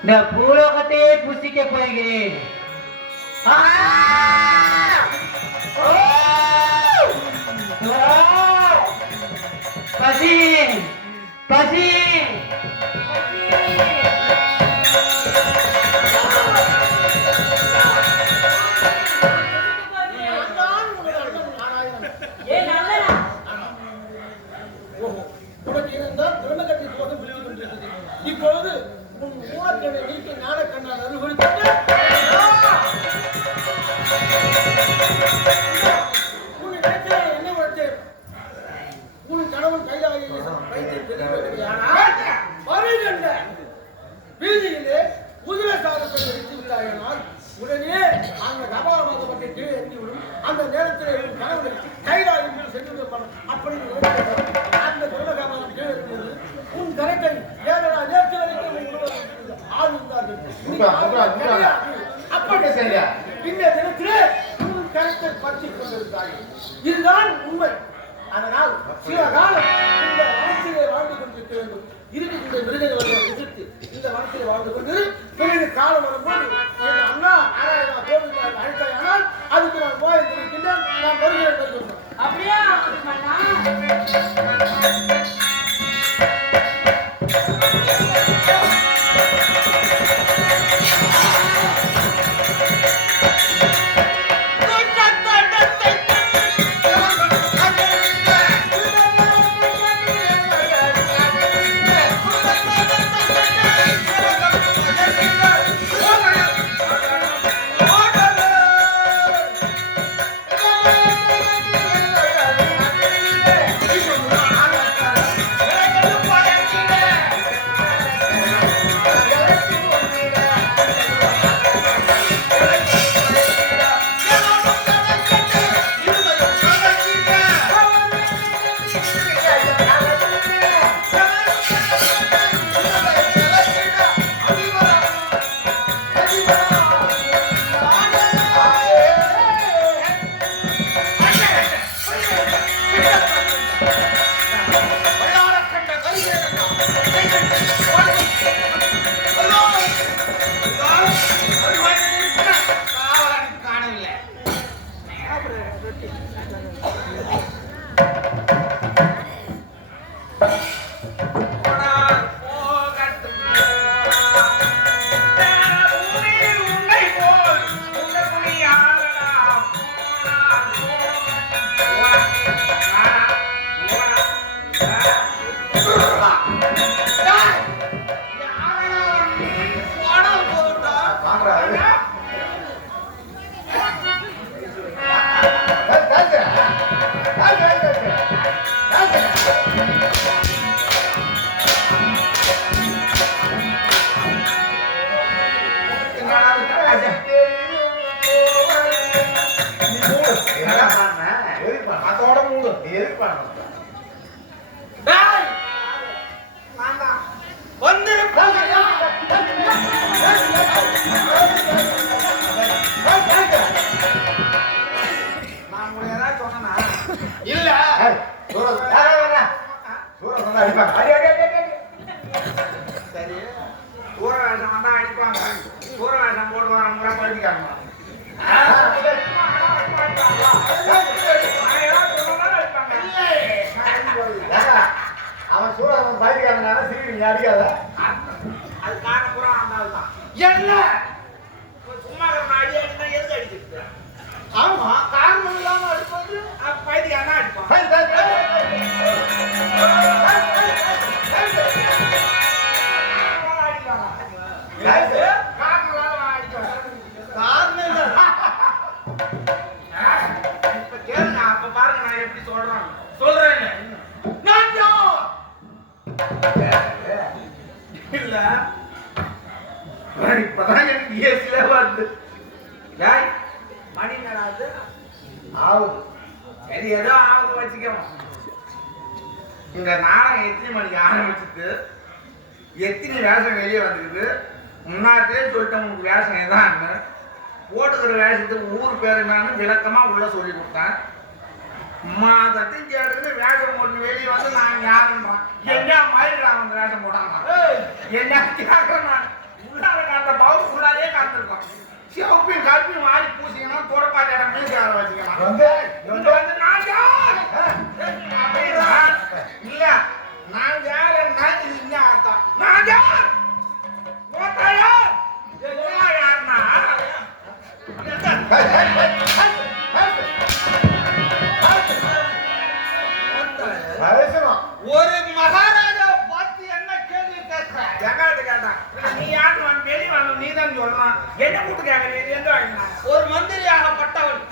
இந்த பூலோகத்தை புசிக்க போகிறேன். பசி பசி இப்பொழுது உன் மூலக்கண்ணை நீக்கி ஞானக்கண்ணால் அருள்கொடுத்து உன் இடத்திலே என்ன வச்சேன் உன் கணவன் கைலாயை வைத்து வருகின்ற வீதியிலே குதிரை சாதத்தை வைத்து விட்டாயினால் உடனே அந்த கபாலமாகப்பட்ட கீழே எறிந்துவிடும். அந்த நேரத்தில் என் கணவனை கைலாயம் சென்று விடுப்பான். அப்படி அந்த துர்மகாமம் கீழே இருந்தது. உன் கரத்தை ஏழா நேற்று வரைக்கும் ஆழ்ந்தார்கள். அப்படி இந்த தினத்திலே உன் கரத்தை பற்றிக் கொண்டிருந்தார்கள். இதுதான் உண்மை. அதனால் சில காலம் இந்த வனத்திலே வாழ்ந்து கொண்டிருக்க வேண்டும். இருக்கிற மிருகங்களை எதிர்த்து இந்த வனத்திலே வாழ்ந்து கொண்டு பிறகு காலம் வரும்போது என் அண்ணா நாராயணா கோவிந்தா அழைத்தாயானால் அதுக்கு நான் போய் இருக்கின்றேன். நான் வருகிறேன். அப்படியே எதுக்கு பணம் டேய் நான் வந்திருப்பாங்க நான் உங்களை ஏதாவது சொன்னா இல்ல சரி ஊர வேஷம் வந்தா அடிப்பாங்க ஊர வேஷம் போட்டு வரவங்க படிக்காம அவன் சூழல் பயக்காரனால சீக்கிரம் அடிக்காத அது காரணம் பூரா ஆண்டால்தான் என்ன சும்மா அடி அடினா எதுக்கு அடிச்சிருக்கு ஆமா காரணம் இல்லாம அடிப்பது பைத்தியானா அடிப்பான் இல்ல இப்பதான் எனக்கு ஏசில வருது மணி நேராது ஆகுது சரி ஏதோ ஆகுது வச்சுக்கோம் இந்த நாடகம் எத்தனை மணிக்கு ஆரம்பிச்சுட்டு எத்தனை வேஷம் வெளியே வந்துக்குது முன்னாடியே சொல்லிட்டேன் உங்களுக்கு வேஷம் எதான்னு போட்டுக்கிற வேஷத்துக்கு ஊர் பேர் என்னன்னு விளக்கமா உள்ள சொல்லி கொடுத்தேன் மாதத்தையும் கேட்டு வேஷம் போட்டு வெளியே வந்து நான் யாருன்னா என்ன மயிலா வந்து வேஷம் போடாமா என்ன கேட்கறேன் உள்ளார காட்ட பாவு உள்ளாலே காத்திருக்கோம் சிவப்பையும் கருப்பையும் மாறி பூசிங்கன்னா தொடப்பாட்ட இடம் மீது ஆர வச்சுக்கலாம் வந்து நான் யார் இல்ல நான் யார் நான் இல்ல ஆத்தா நான் யார் யாருன்னா ஒரு மகாராஜா பார்த்து என்ன கேள்வி கேட்கிறேன் ஜகாத்து கேட்டான் நீ யாரு வந்து வெளியே வரணும் நீ தான் சொல்லலாம் என்ன கூட்டு கேட்க எங்க ஒரு மந்திரியாகப்பட்டவன்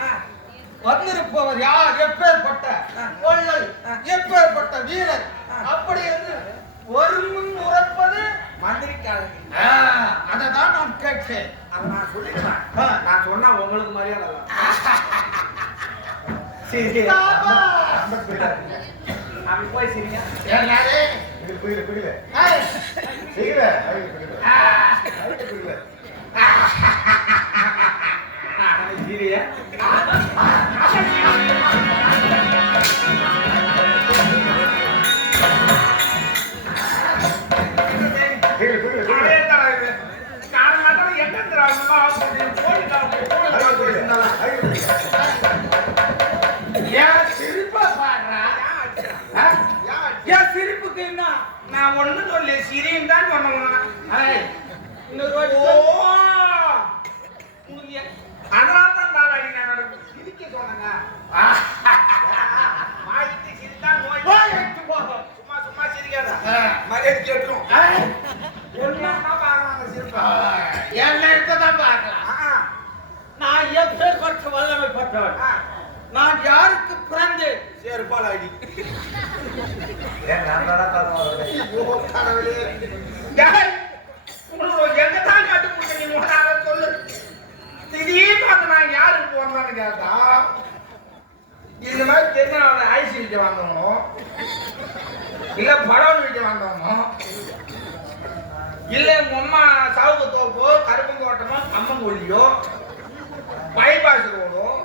வந்திருப்பவர் யார் எப்பேற்பட்ட கொள்ளல் எப்பேற்பட்ட வீரர் அப்படி என்று ஒரு முன் உரைப்பது மந்திரிக்காக அதை தான் நான் கேட்கிறேன் அதை நான் சொல்லிக்கிறேன் நான் சொன்னா உங்களுக்கு மரியாதை சரி அப்படி போய் சரிங்க புரியல புரியல சிரிப்புக்கு என்ன நான் ஒண்ணு சொல்லு சிரின்னு தான் சொன்னேன் அதனால தான் தாளாடி நான் சிரிக்க சொன்னேங்க சும்மா சும்மா சிரிக்காத மரியாதை கேட்கும் தான் பார்க்கலாம் நான் எப்பேற்பட்ட வல்லமை பெற்றவன் நான் யாருக்கு பிறந்தேன் சேர்பால் அடி எங்கதான் கட்டுப்பட்டு நீ சொல்லு திடீர்னு வந்து நான் யாருக்கு போறேன்னு கேட்டா இந்த மாதிரி தெரிஞ்ச ஐசி வீட்டை வாங்கணும் இல்ல படம் வீட்டை வாங்கணும் இல்ல உங்க அம்மா சாவுக்கு தோப்போ கருப்பந்தோட்டமோ கம்மங்கொல்லியோ பைபாஸ் ரோடும்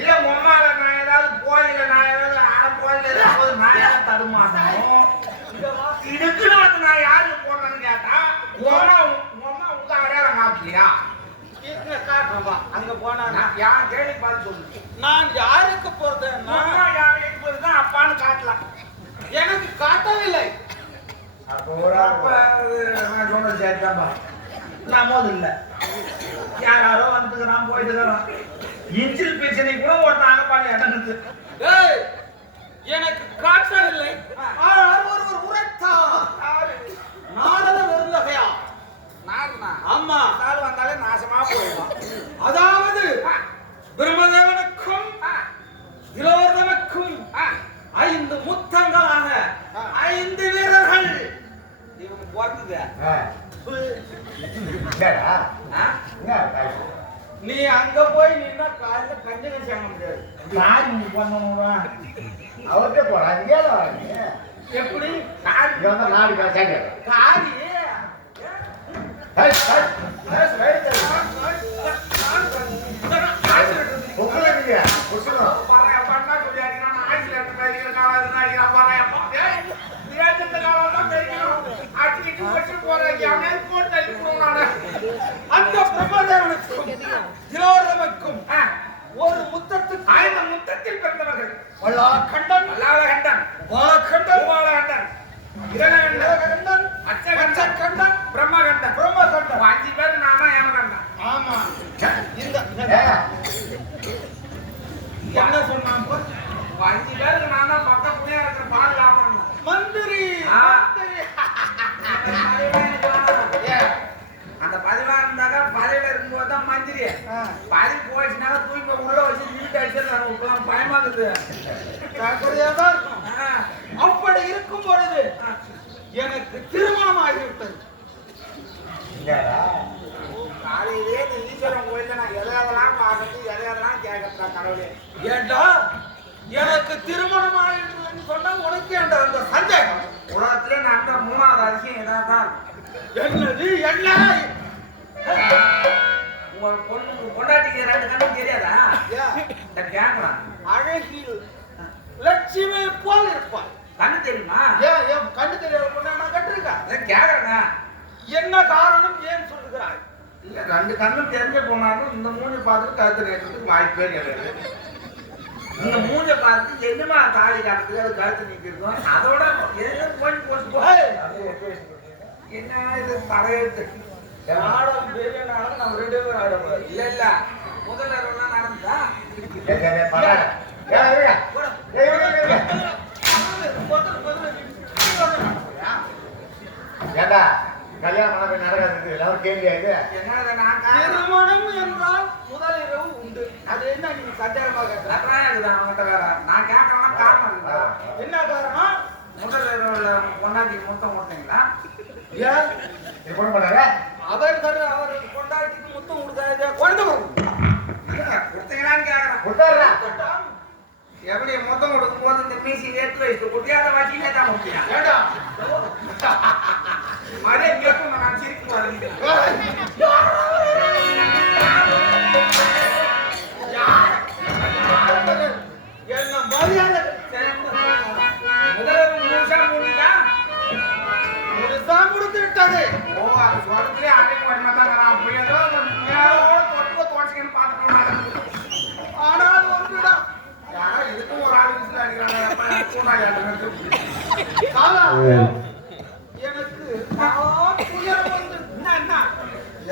இல்ல உம்மால நான் ஏதாவது போயில நான் ஏதாவது அரை போயில ஏதாவது நான் ஏதாவது தடுமாறணும் இதுக்குன்னு வந்து நான் யாருக்கு போனேன்னு கேட்டா உங்க உங்க அடையாளம் காட்டலையா காட்டுறப்பா அங்க போனா யார் கேள்வி பார்த்து சொல்லு நான் யாருக்கு போறேன் யாருக்கு போறதுதான் அப்பான்னு காட்டலாம் எனக்கு காட்டவில்லை நான் சொன்னது சேர்த்தாப்பா நான் போது இல்லை யாரோ வந்துக்கிறான் போயிட்டுக்கிறான் இன்சில் பிரச்சனை கூட ஒருத்தாங்க பண்ணி இடங்குது எனக்கு காட்டவில்லை ஒருவர் உரைத்தான் நாரத வெறுந்தகையா ஆமா நாள் வந்தாலே நாசமா போயிடும் அதாவது பிரம்மதேவனுக்கும் திரோதனுக்கும் 5 முத்தங்களாக 5 வீரர்கள் இவங்க பிறந்தது நீ அங்க போய் நின்னா காலைல கை கஞ்சகம் செய்ய முடியாது. காரி பண்ணணும்டா. அவர்கிட்ட போறா இங்கே தான் வாங்க எப்படி காரி இங்க வந்தா நாடி காசாங்க காரி உங்களை நீங்க புசுணும் அந்த பிரபதேவனுக்கும் திலோதமனுக்கும் ஒரு முத்தத்துக்கு 1000 முத்தத்தில் பிறந்தவர்கள். வல்லாளகண்டன் வாலகண்டன் இரகண்டன் அச்சகண்டன் பிரம்மகண்டன் 5 பேர் நானா ஏமகண்டன். ஆமா இந்த என்ன சொன்னான் 5 பேருக்கு நானா பக்க புனியா இருக்கிற பால் லாபம் மந்திரி அந்த பதிவா இருந்தாக்கா பதவியில இருக்கும்போது தான் மந்திரி பதவி போயிடுச்சுனால தூக்கி உள்ள வச்சு நீட் அடிச்சு பயமா இருக்குது. தான் இருக்கும். அப்படி இருக்கும் பொழுது எனக்கு திருமணம் ஆகிவிட்டது. காலையிலே இந்த ஈஸ்வரன் கோயில நான் எதையெல்லாம் பார்க்கறது எதையெல்லாம் கேட்கறா கடவுளே. ஏண்டா எனக்கு திருமணம் ஆகிடுதுன்னு சொன்னா உனக்கு ஏண்டா அந்த சந்தேகம்? உலகத்திலே நான் 3வது அதிசயம் இதான். என்னது என்ன உங்க பொண்டாட்டிக்கு 2 கண்ணும் தெரியாதா? கேட்கறா அழகில் லட்சுமி போல் இருப்பாள். கண்ணு தெரியுமா? ஏன் கண்ணு தெரியாத பொண்ணா நான் கட்டிருக்கேன். கேட்கறேங்க என்ன காரணம் ஏன் சொல்லுகிறாய்? இல்ல 2 கண்ணும் தெரிஞ்ச போனாலும் இந்த மூஞ்சி பார்த்துட்டு கருத்து கேட்கறதுக்கு வாய்ப்பே கிடையாது. இந்த மூஞ்சை பார்த்து என்னமா தாலி காட்டுறது அது கருத்து நிற்கிறோம் அதோட என்ன இது தலையெழுத்து நாடகம் பெரிய நாடகம் நம்ம 2 பேரும் ஆடுவோம். இல்ல முதல்ல நடந்தா ஏண்டா கல்யாணம் பண்ண நடக்காது எல்லாரும் கேள்வி ஆகுது. திருமணம் என்றால் முதல் இரவு உண்டு. அது என்ன நீங்க சந்தேகமா கேட்கலாம்? அவங்ககிட்ட வேற நான் கேட்கறேன்னா காரணம் இருக்கா? என்ன காரணம்? முதல் இரவுல பொண்டாட்டி முத்தம் கொடுத்தீங்களா? ஏன் எப்படி பண்ணாங்க அவர் பொண்டாட்டிக்கு முத்தம் கொடுத்தாரு குழந்தை கொடுத்தீங்களான்னு கேட்கறேன். எப்படி மொத்தம் கொடுக்கும் போது இந்த மீசி ஏற்று வயசு குட்டியாத வாட்சியிலே தான் முக்கியம். மரியாதை கேட்கும் நான் சிரிப்பு என்ன மரியாதை முதல்ல முழுசா கொடுத்து விட்டது. ஓ அது சொல்றதுலே அதே மாதிரி தான் அப்படி ஏதோ தொட்டு தோச்சிக்கன்னு பார்த்துக்கணும். ஆனால் ஒன்றுதான் இதுக்கும் ஒரு ஆள் விசில் அடிக்கிறாங்க. எனக்கு புயல் வந்து என்ன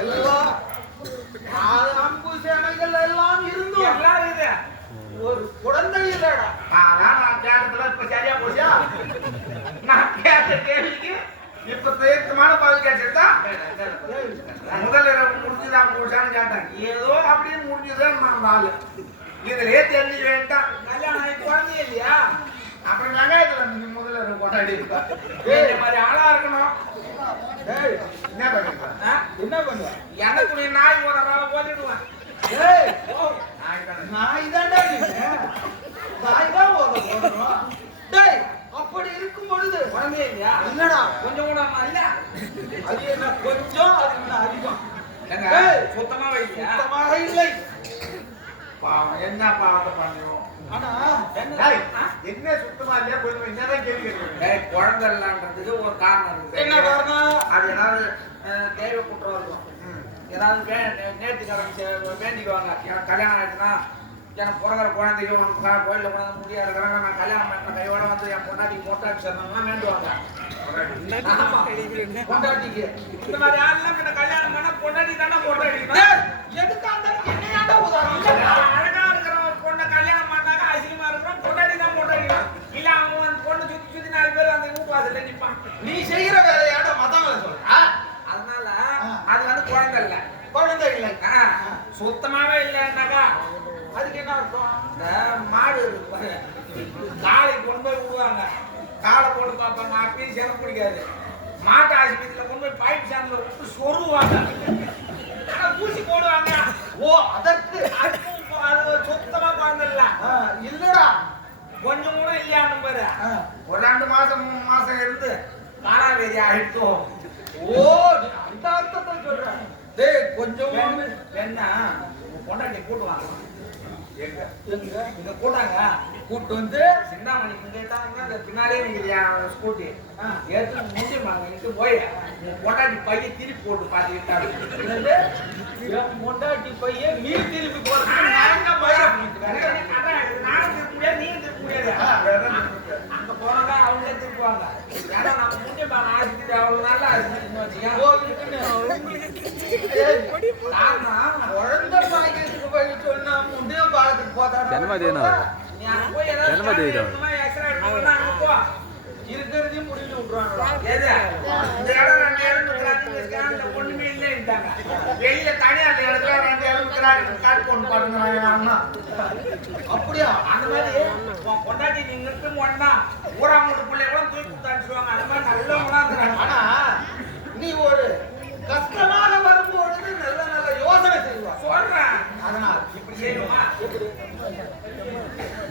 எல்லாம் அம்பு சேனைகள் எல்லாம் இருந்தும் எல்லாம் இது ஒரு குழந்தை இல்லடா. அதான் நான் கேட்டதுல இப்ப சரியா போச்சா? நான் கேட்ட கேள்விக்கு இப்ப தீர்க்கமான பதில் கேட்டா முதல் இரவு முடிஞ்சுதான் போச்சான்னு கேட்டேன். ஏதோ அப்படின்னு முடிஞ்சுதான் நான் நாலு இதுலயே தெரிஞ்சு வேண்டாம். கல்யாணம் ஆகி குழந்தை இல்லையா? அப்புறம் வெங்காயத்துல முதல்ல கொண்டாடி இருப்பா மாதிரி ஆளா இருக்கணும். என்ன பண்ணிருப்பேன் என்ன பண்ணுவேன்? எனக்கு நாய் போறதால ஓதிடுவேன். நாய் தான் நாய் தான் ஓதணும். அப்படி இருக்கும் பொழுது குழந்தை இல்லையா? இல்லடா கொஞ்சம் கூட இல்ல. அது என்ன கொஞ்சம் அது என்ன அதிகம்? சுத்தமா வைக்கல சுத்தமாக இல்லை. பாவம் என்ன பாவத்தை பண்ணுவோம். ஆனா என்ன சுத்தமா இல்லையா கொஞ்சம் என்னதான் கேள்வி கேட்கிறேன். குழந்தை இல்லன்றதுக்கு ஒரு காரணம் இருக்கு. என்ன காரணம்? அது ஏதாவது தெய்வ குற்றம் இருக்கும். ஏதாவது நேர்த்திக்கடன் வேண்டிக்குவாங்க. எனக்கு கல்யாணம் ஆயிடுச்சுன்னா எனக்கு பிறகுற குழந்தைக்கு கோயிலில் கொண்டாந்து முடியாது இருக்கிறாங்க. நான் கல்யாணம் பண்ண கையோட வந்து என் பொண்டாட்டிக்கு மொட்டாட்சி சேர்ந்தோம்னா வேண்டுவாங்க. பொண்டாட்டிக்கு இந்த மாதிரி ஆள்லாம் என்ன கல்யாணம் பண்ண பொண்டாட்டி தானே பொண்டாட்டி எதுக்காக என்னையாண்டா உதாரணம்? அழகா இருக்கிற ஒரு பொண்ணை கல்யாணம் பண்ணாங்க அசிங்கமா இருக்கிறோம் பொண்டாட்டி தான் பொண்டாட்டி இல்ல அவன் அந்த பொண்ணு சுத்தி சுத்தி 4 பேர் அந்த ஊப்பாதுல நிப்பான். நீ செய்யற வேலையாட மதம் சொல்ற. அதனால அது வந்து குழந்தை இல்லை குழந்தை இல்லை சுத்தமாவே இல்லைன்னாக்கா அதுக்கு என்ன அர்த்தம்? இந்த மாடு காலை கொண்டு போய் விடுவாங்க. காலை போட்டு பார்ப்பாங்க. அப்பயும் சிறப்பு பிடிக்காது. மாட்டு ஆஸ்பத்திரியில கொண்டு போய் பைப் சாண்டில் விட்டு சொருவாங்க. ஊசி போடுவாங்க. ஓ அதற்கு சுத்தம் ஒரு 2 மாசம் 3 மாசம் இருந்து காணாவேதி ஆயிட்டோம். ஓ அந்த அர்த்தத்தை சொல்றேன். டேய் கொஞ்சம் என்ன பொண்டாட்டி கூட்டு வாங்க. எங்க இங்க கூட்டாங்க கூட்டு வந்து சிந்தாமணி கேட்டாங்க பின்னாலே நீங்க ஸ்கூட்டி ஏற்று முடியுமாங்க போய் பொண்டாட்டி பைய திருப்பி போட்டு பார்த்துக்கிட்டாங்க. பொண்டாட்டி பையன் நீ திருப்பி போறது அங்க போனதா அவங்களே திருப்புவாங்க. ஏன்னா நம்ம முடியுமா ஆசிட்டு அவ்வளவு நாள் குழந்தை பாக்கிறதுக்கு போய் சொன்னா முண்டியும் பாலத்துக்கு போதா இருக்கிறதையும் முடிவு விட்டுருவாங்க. ஒண்ணுமே இல்லைட்டாங்க. வெளியில தனியார் இடத்துல 2 இடத்துல காட்டு கொண்டு பாருங்க. அப்படியா? அந்த மாதிரி பொண்டாட்டி நீங்க ஒன்னா ஊராமூட்டு பிள்ளை கூட தூக்கி தாச்சுவாங்க. அந்த மாதிரி நல்லவங்களா இருக்கிறாங்க. ஆனா நீ ஒரு கஷ்டமாக வரும்பொழுது நல்ல நல்ல யோசனை செய்வா சொல்றேன். அதனால் இப்படி செய்யணுமா?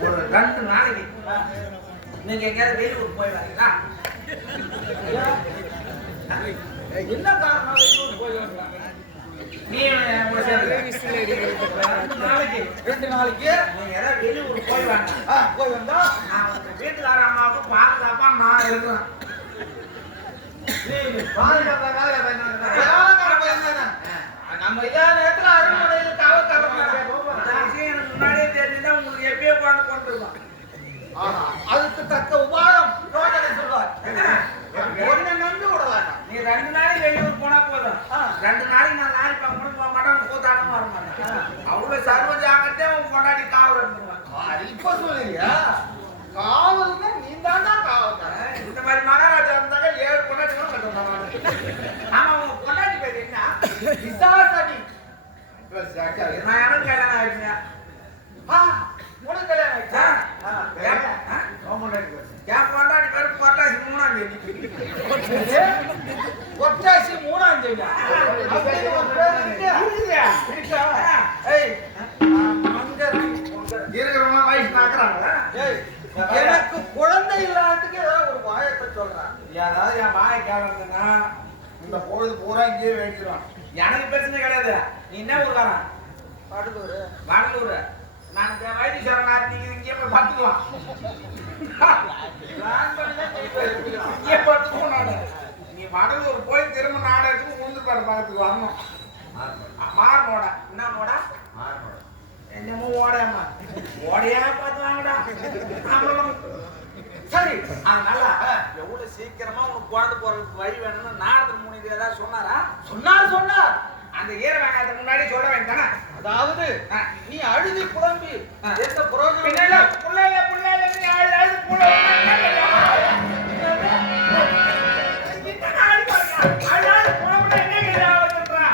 ஒரு 2 நாளைக்கு நீங்க எங்கேயாவது வெளியூர் போய் வரீங்களா? என்ன காரணம் வெளியூர் போய் வந்தாங்க? நீ 2 நாளைக்கு நீங்க ஏதாவது வெளியூர் போய் வாங்க. போய் வந்தா நான் வீட்டுக்கார அம்மாவுக்கு பாதுகாப்பா நான் இருக்கிறேன். நம்ம இதா நேரத்துல அருமனையில் காவல் எனக்கு முன்னாடியே தெரிஞ்சுதான் உங்களுக்கு எப்பயோ கொண்டிருக்கோம். அதுக்கு தக்க உபாயம் யோசனை சொல்வார். ஒன்ன நம்பி விடலாம். நீ 2 நாளைக்கு வெளியூர் போனா போதும். 2 நாளைக்கு நான் லாரி பார்க்க கூட போக மாட்டேன், கூத்தாடமா வர மாட்டேன். அவ்வளவு சர்வ ஜாக்கிரதையா உன் கொண்டாடி காவல் இருந்துருவான். இப்ப சொல்லுறியா? காவல்னா நீ தாண்டா காவல். இந்த மாதிரி மகாராஜா இருந்தாங்க 7 கொண்டாடி கூட கட்டுவாங்க. ஆமா உங்க கொண்டாடி பேர் என்ன? விசாசடி. நான் எனக்கு கல்யாணம் ஆயிடுச்சு. உனக்கு கல்யாணம் ஆயிடுச்சா? என் கொண்டாடி பேர் பொட்டாசி 3ஆம் தேதி. பொட்டாசி 3ஆம் தேதி. இருக்கிறவங்க வயசு நாக்குறாங்க. எனக்கு குழந்தை இல்லாததுக்கு ஏதாவது ஒரு வாயத்தை சொல்றேன். ஏதாவது என் வாயை கேளுங்கன்னா இந்த பொழுது பூரா இங்கேயே வேண்டிடுவான். எனக்கு பிரச்சனை கிடையாது. நீ என்ன ஊருக்காரன்? வடலூர். நான் வைத்தீஸ்வரன் நீங்க இங்கே போய் பத்துக்குவான். இங்கே பத்துக்குவோம். நாடு நீ வடலூர் போய் திரும்ப நாடகத்துக்கு உளுந்துப்பாடு பக்கத்துக்கு வரணும். மார்மோட என்ன மோடா? என்னமோ ஓடையம்மா ஓடையா பார்த்து வாங்கடா. சரி அதனால எவ்வளவு சீக்கிரமா உனக்கு குழந்தை போறதுக்கு வழி வேணும்னு நாரதர் முனிவர் ஏதாவது சொன்னாரா? சொன்னார். அந்த ஈர வேண்டாத முன்னாடி சொல்ல வேண்டானா? அதாவது நீ அழுதி புலம்பி எந்த புரோஜனம் பின்னால புள்ளையில நீ அழுது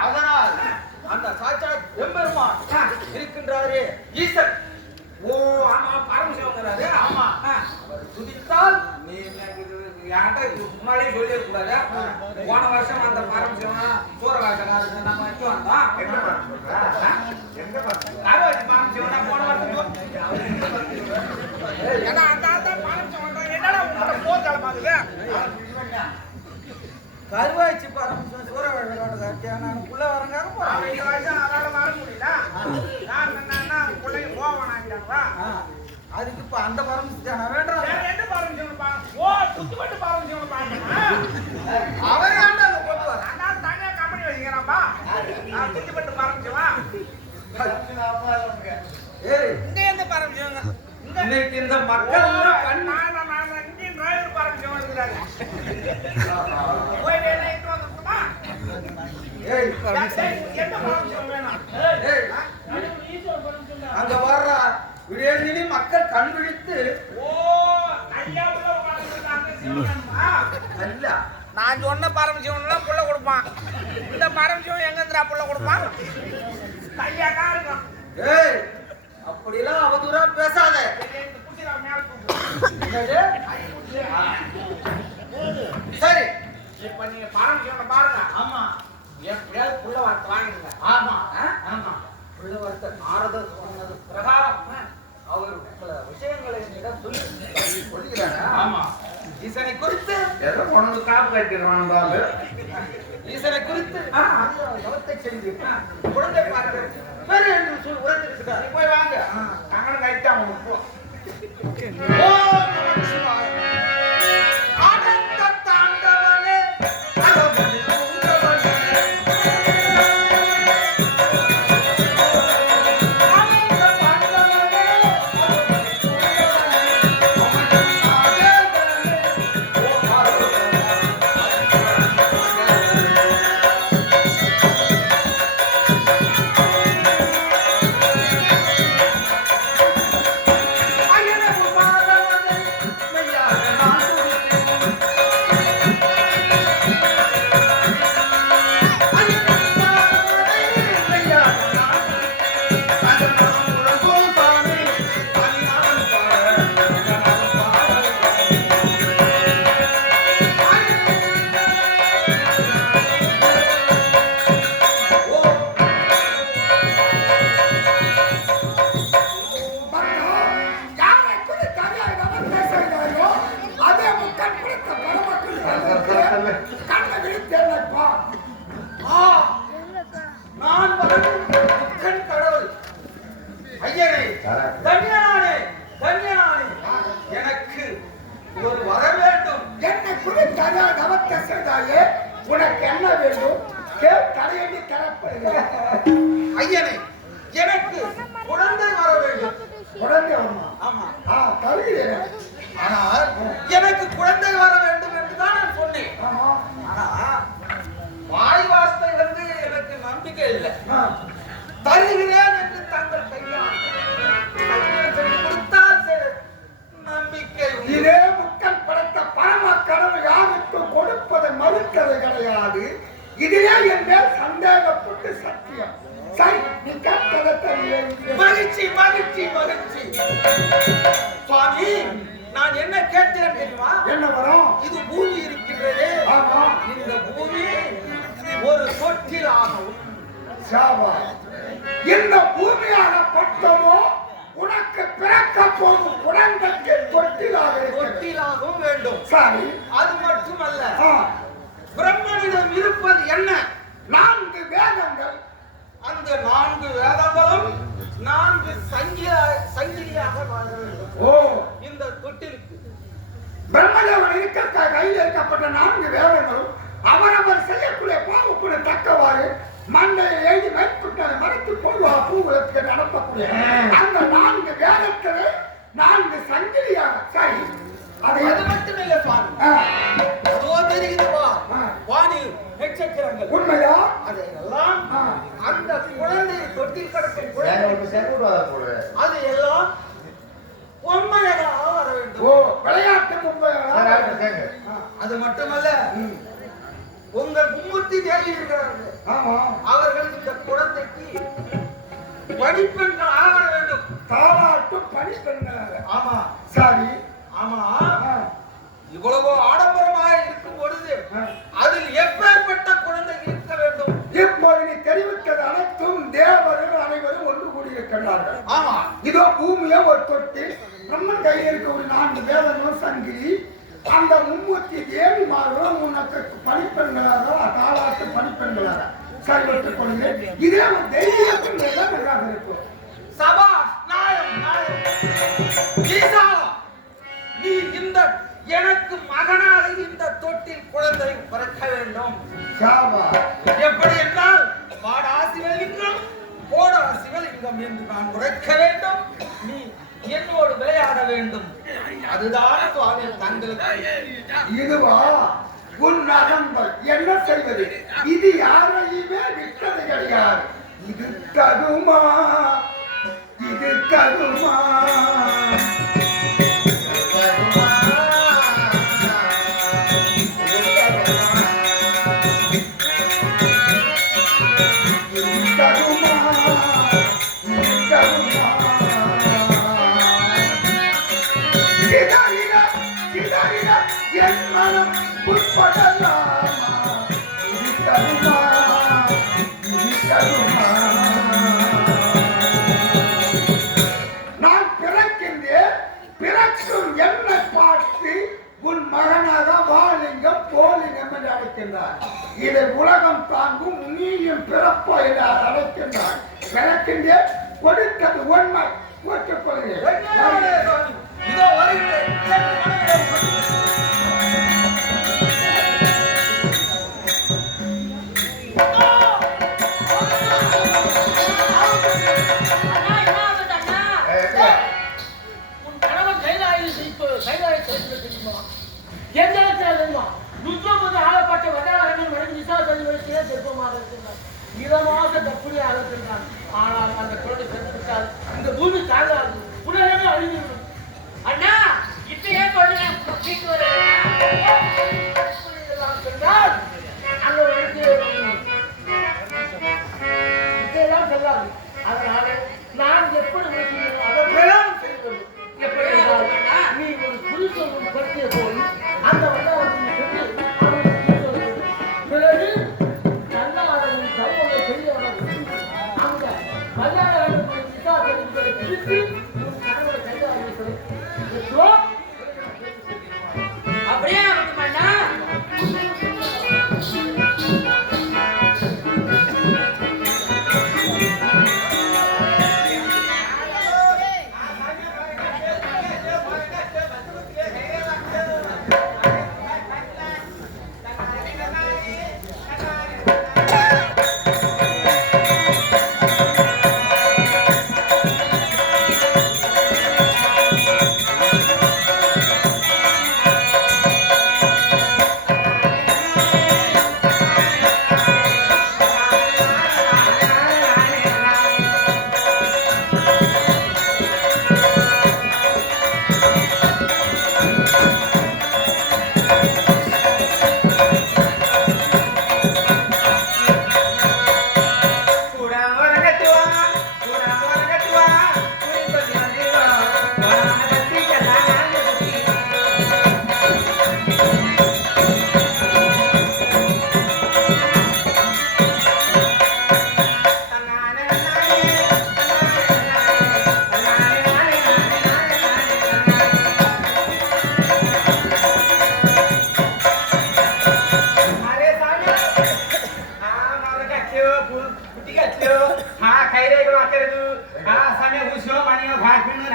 அதனால் அந்த சாட்சாத் எம்பெருமான் இருக்கின்றாரே ஈசன். ஓ ஆமா பரமசிவங்கிறாரு. ஆமா அவர் துதித்தால் நீ யார்கிட்ட முன்னாடியே சொல்லிட கூடாது. போன வருஷம் அந்த பரமசிவன் சூரகாசனாருக்கு நம்ம வைக்க வந்தோம். கருவாச்சி பரமசிவனா போன வருஷம் ஏன்னா அந்த பரமசிவன் என்னடா உங்களோட போக்காலமாகுது. கருவாய்ச்சி பரமசிவன் சூரவேடனோட உள்ள வரங்காக போறான். இந்த வருஷம் அதால வர முடியல. நான் என்னன்னா பிள்ளைங்க போவான் ஆகிட்டாங்களா? அதுக்கு இப்ப அந்த பரமசிவன் வேண்டாம். ரெண்டு பரமசிவன் பாருங்க. ஓ சுத்துப்பட்டு பரமசிவன் பாருங்க. அவர் ஆண்டாங்க போட்டு வர. நான் தனியா கம்பெனி வச்சுக்கிறேன்ப்பா. நான் சுத்துப்பட்டு பரமசிவன். ஏய் இங்க எந்த பரமசிவன்? இன்னைக்கு இந்த மக்கள் நான் இங்கே டிரைவர் பரமசிவன் இருக்கிறாங்க. போய் வேலை இட்டு வந்துட்டுமா? ஏய் எந்த பரமசிவன் வேணும்? ஏய் அங்க வர்ற விடேந்தினி மக்கள் கண்பிடித்து ஓ ஐயா உள்ள உட்கார்ந்துருக்காங்க சிவனம்மா. அல்ல நான் சொன்ன பரமசிவன்லாம் புள்ள கொடுப்பான். இந்த பரமசிவன் எங்க இருந்தா புள்ள கொடுப்பான்? ஐயா தான் இருக்கும். ஏய் அப்படிலாம் அவதூறா பேசாத. இந்த குச்சிரா மேல தூக்கு. என்னது? சரி இப்ப நீங்க பரமசிவனை பாருங்க. ஆமா எப்படியாவது புள்ள வார்த்தை வாங்கிடுங்க. ஆமா ஆமா உள்ள வரத்த நாரதர் சொன்னது பிரகாரம் அவர் பல விஷயங்களை என்னிடம் சொல்லுகிறாரா? ஆமா ஈசனை குறித்து ஏதோ உனக்கு காப்பு கட்டிடுறான் பாலு. ஈசனை குறித்து தவத்தை செய்து குழந்தை பார்க்க வேறு என்று சொல்லி உரைத்திருக்கிறார். நீ போய் வாங்க. கங்கணம் கட்டிட்டு அவனுக்கு போ. ஓம் நம சிவாய. ஆனந்த தாண்டவனே அலமணி பூண்டவனே. ஆனந்த தாண்டவனே அலமணி பூண்டவனே. ஆனந்தனே ஓ பார்வதனே. ஐயனே பார்வதனே மையாக நான் துதிக்கிறேன். ஐயனே பார்வதனே மையாக நான் துதிக்கிறேன். சந்தனம் உலகும் தானே அணியான் பாட நான் யாரை குறித்து அறியாதவன் பேசுகிறாயோ, அதே முக்கன் குறித்த பரமக்குள் கண்ணை விழித்தேனப்பா. நான் வணங்கும் முக்கன் கடவுள் ஐயனே, தன்யனானே, தன்யனானே, எனக்கு ஒரு வர வேண்டும். என்னை குறித்து அறியாதவன் பேசுகிறாயே, உனக்கு என்ன வேண்டும்? தலையணி தரப்படுகிறது. ஐயனே, எனக்கு குழந்தை வர வேண்டும். உடனே அம்மா ஆமா, தருகிறேன். ஆனால் எனக்கு குழந்தை வர வேண்டும் என்று தான் நான் சொன்னேன். ஆமா ஆனா வாய் வார்த்தை வந்து எனக்கு நம்பிக்கை இல்லை. ஆ. தருகிறேன் என்று தங்கள் கையால் கொடுத்தால் சரி, நம்பிக்கை உண்டு. இதே முக்கன் படைத்த பரம கடவுள் யாருக்கு கொடுப்பதை மறுக்கிறது கிடையாது. இதிலே என் மேல் சந்தேகப்பட்டு சத்தியம். சரி, நீ கேட்கதை தருகிறேன். மகிழ்ச்சி மகிழ்ச்சி மகிழ்ச்சி. சுவாமி, நான் என்ன கேட்டேன் தெரியுமா? என்ன வரும்? இது பூமி இருக்கின்றதே, ஆமா இந்த பூமி ஒரு தொட்டில் ஆகும். சாவா. இந்த பூமியாக பட்டமோ உனக்கு பிறக்க போகும் குழந்தைக்கு தொட்டிலாக இருக்கிறது. தொட்டிலாகவும் வேண்டும். சரி. அது மட்டுமல்ல, ஆ. பிரம்மனிடம் இருப்பது என்ன? 4 வேதங்கள். அந்த 4 வேதங்களும் 4 சங்கிலியாக வாழ வேண்டும். ஓ, இந்த தொட்டிலுக்கு பிரம்மதேவன் இருக்க கையில் இருக்கப்பட்ட 4 வேதங்களும் அவரவர் செய்யக்கூடிய பாவக்குள்ள தக்கவாறு மண்டையை எழுதி மேற்கொண்டு மறைத்து போடுவா பூவுலக்கு நடத்தக்கூடிய அந்த 4 வேதத்தில் 4 சங்கிலியாக. சரி, அதை அது மட்டும் இல்ல சுவாமி, அதோ தெரியுதுவா வானில் நட்சத்திரங்கள். உண்மையா? அதையெல்லாம் அந்த குழந்தை தொட்டில் கிடக்கும் குழந்தை போடு அது எல்லாம் உண்மையாக வர வேண்டும். ஓ, விளையாட்டு உண்மையா? அது மட்டுமல்ல, உங்க மும்மூர்த்தி தேவி இருக்கிறார்கள். ஆமா. அவர்கள் இந்த குழந்தைக்கு படிப்பெண்கள் ஆக வேண்டும். தாலாட்டு பணிப்பெண்ணாக. ஆமா சரி. ஆமா, இவ்வளவு ஆடம்பரமாக இருக்கும் பொழுது அதில் எப்பேற்பட்ட குழந்தை இருக்க வேண்டும்? இப்போது நீ தெரிவித்தது அனைத்தும் தேவர்கள் அனைவரும் ஒன்று கூடியிருக்கிறார்கள். ஆமா, இதோ பூமியை ஒரு தொட்டி, பிரம்மன் கையில் இருக்க ஒரு 4 வேதங்களும் சங்கிலி, அந்த மும்மூர்த்தி தேவிமார்களும் உனக்கு பணிப்பெண்களாக தாலாட்டு பணிப்பெண்களாக. சரி, பெற்றுக் கொள்கிறேன். இதே ஒரு தெய்வீகத்தின் நன்றாக இருக்கும். சபா நாயம் நாயம் ஈசா, நீ இந்த எனக்கு மகனாக இந்த தொட்டில் குழந்தை பிறக்க வேண்டும். சாபா. எப்படி என்றால் பாடாசிவலிங்கம் போடாசிவலிங்கம் என்று நான் உரைக்க வேண்டும். நீ என்னோடு விளையாட வேண்டும். அதுதான் சுவாமி தங்களுக்கு. இதுவா உன் நகங்கள் என்ன செய்வது? இது யாரையுமே விட்டது கிடையாது. இது தகுமா? இது தகுமா? என் மனம் உட்படலாமா? இது தகுமா? இது தகுமா? நான்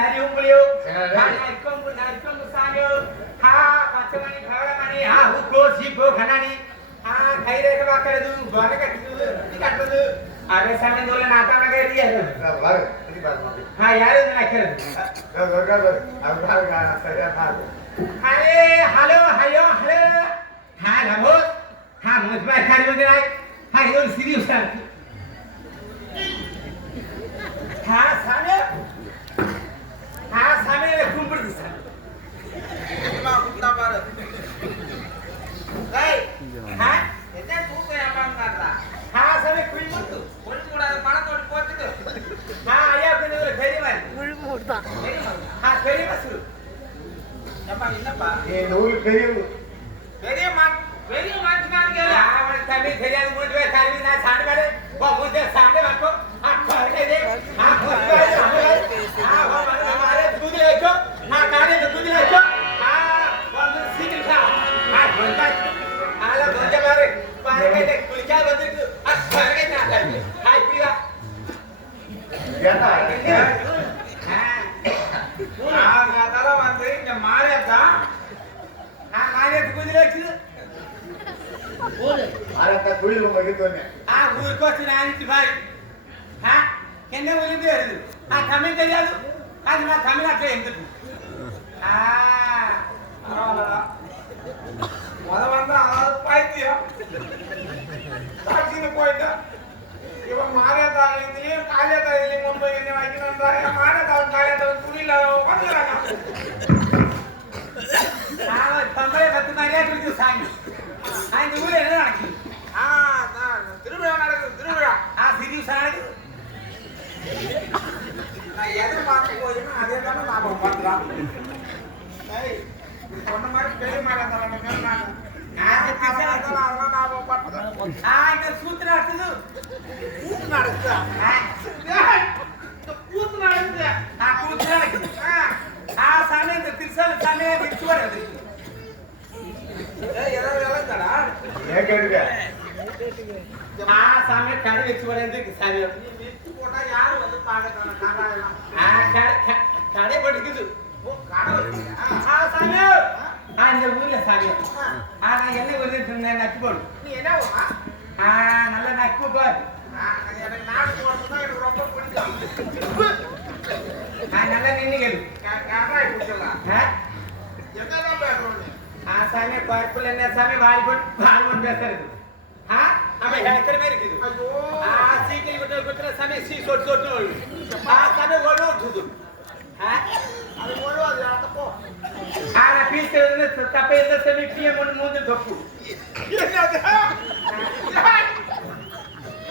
நரி உங்களையோ என்னது? நரிக்கொம்பு சாமியோ பச்சைமணி பவளமணி உக்கோ சீப்போ கண்ணாடி கைரேக பார்க்கறது கொலை கட்டுறது கட்டுறது அதே சமயத்துல நாட்டாம ஏரியாது பாரு இது பாரு யாரு நினைக்கிறது अरे हेलो हेलो हेलो हाँ नमो हाँ मुझे खाली बोल रहा है हाँ ये सीरियस है हाँ सामने तुम पर दिशा माँ कुत्ता मारो नहीं हाँ इतना तू क्या काम कर रहा हाँ सामने कोई मत तू बोल थोड़ा मारा थोड़ी पहुँच तो हाँ आया अपने तो फेरी मार हाँ फेरी मत என்னப்பா இந்த ஊரு பெரிய பெரிய மான் கேள அவன் தம்பி தெரியாது மூணு பேர் கல்வி நான் சாண்டு மேல வா முझे சாண்டு வைக்கோ करके दे हमारे दूध लेको काले दूध लेको वो सीख खा बोलता आला बोलता मारे पारे के कुलचा बंद करके ना कर हाय पीवा ஏன்னா அதெல்லாம் வந்து இந்த மாரியத்தா நான் மாரியத்து குதிரை வச்சு ஆரத்த குயில் உங்க கிட்டோனே ஊருக்கு వచ్చి నానికి బాయ్ కింద ఒలింది అది తమిళ తెలియదు అది నా తమిళ అట్లా ఎందుకు முத வந்து அதாவது பைத்தியம் சாட்சின்னு போயிட்டா இவன் மாரியத்தாலையும் காளியத்தாலையும் கொண்டு போய் என்ன வைக்கணும்ன்றாங்க மாரியத்தாலும் காளியத்தாலும் துணியில வந்துடுறாங்க தமிழை பத்து மாதிரியா இருக்கு சாமி இந்த ஊர்ல என்ன நடக்குது திருவிழா நடக்குது திருவிழா சீரியஸா நடக்குது நான் எதிர்பார்க்க போயின்னா அதே தானே ஞாபகம் பார்க்கலாம் சொன்ன மாதிரி பெரிய மாரியத்தாலும் சொன்னாங்க சூத்து நடக்குது கூத்து நடக்குது கூத்து நடக்குது சாமி இந்த திருசாமி சாமியை விரிச்சு வருது ஏன் கேட்டுக்க சாமியை கடை வச்சு வரது சாமி போட்டா யாரு வந்து பாக்க கடை பட்டுக்குது சாமியோ இந்த ஊர்ல சாமியோ நான் என்ன வருது நச்சு போடு நீ என்ன நல்ல நக்கு பாரு எனக்கு நாடு போடுறதுதான் எனக்கு ரொம்ப பிடிக்கும் நல்லா நின்று கேளு சாமி குழப்பில் என்ன சாமி வாழ்வன் பேசுறது எத்தனை பேர் இருக்குது சீக்கிரம் விட்டு விட்டுற சாமி சீ சொட்டு சொட்டு சாமி ஓடு விட்டுது அது ஓடுவாது போ பீஸ் தப்ப எந்த சாமி பிஎம் ஒன்று மூந்து தொப்பு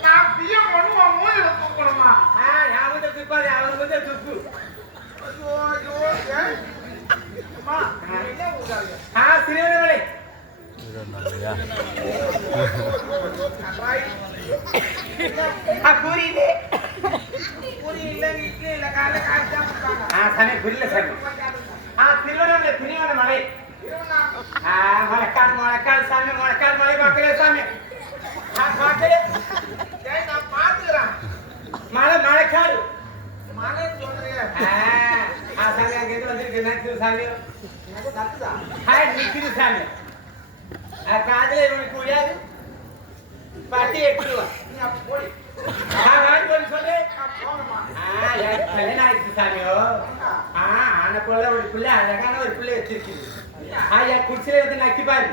நான் பிஎம் ஒன்று மூஞ்சில தூக்கணுமா நான் வந்து துப்பாது அவனுக்கு வந்து துப்பு சிறுவனவளே புரியல புரியல இட்லி இல்ல காலைல காய்ச்சா சாமி புரியல சாமி திருவண்ணாமலை திருவண்ணாமலை முழக்கால் சாமி முழக்கால் மலை பார்க்கல சாமி பார்க்கல நான் பார்த்துக்கிறேன் மழைக்காடு மழை சொல்றீங்க சாமி அங்கே வந்துருக்கு நினைச்சு சாமி நிற்குது சாமி காதல இவனுக்கு முடியாது பாட்டி எட்டுருவா நீ அப்ப போய் சொல்லு கல்யாணம் ஆயிடுச்சு சாமியோ ஆன போல ஒரு பிள்ளை அழகான ஒரு பிள்ளை வச்சிருக்குது என் குடிச்சில வந்து நக்கி பாரு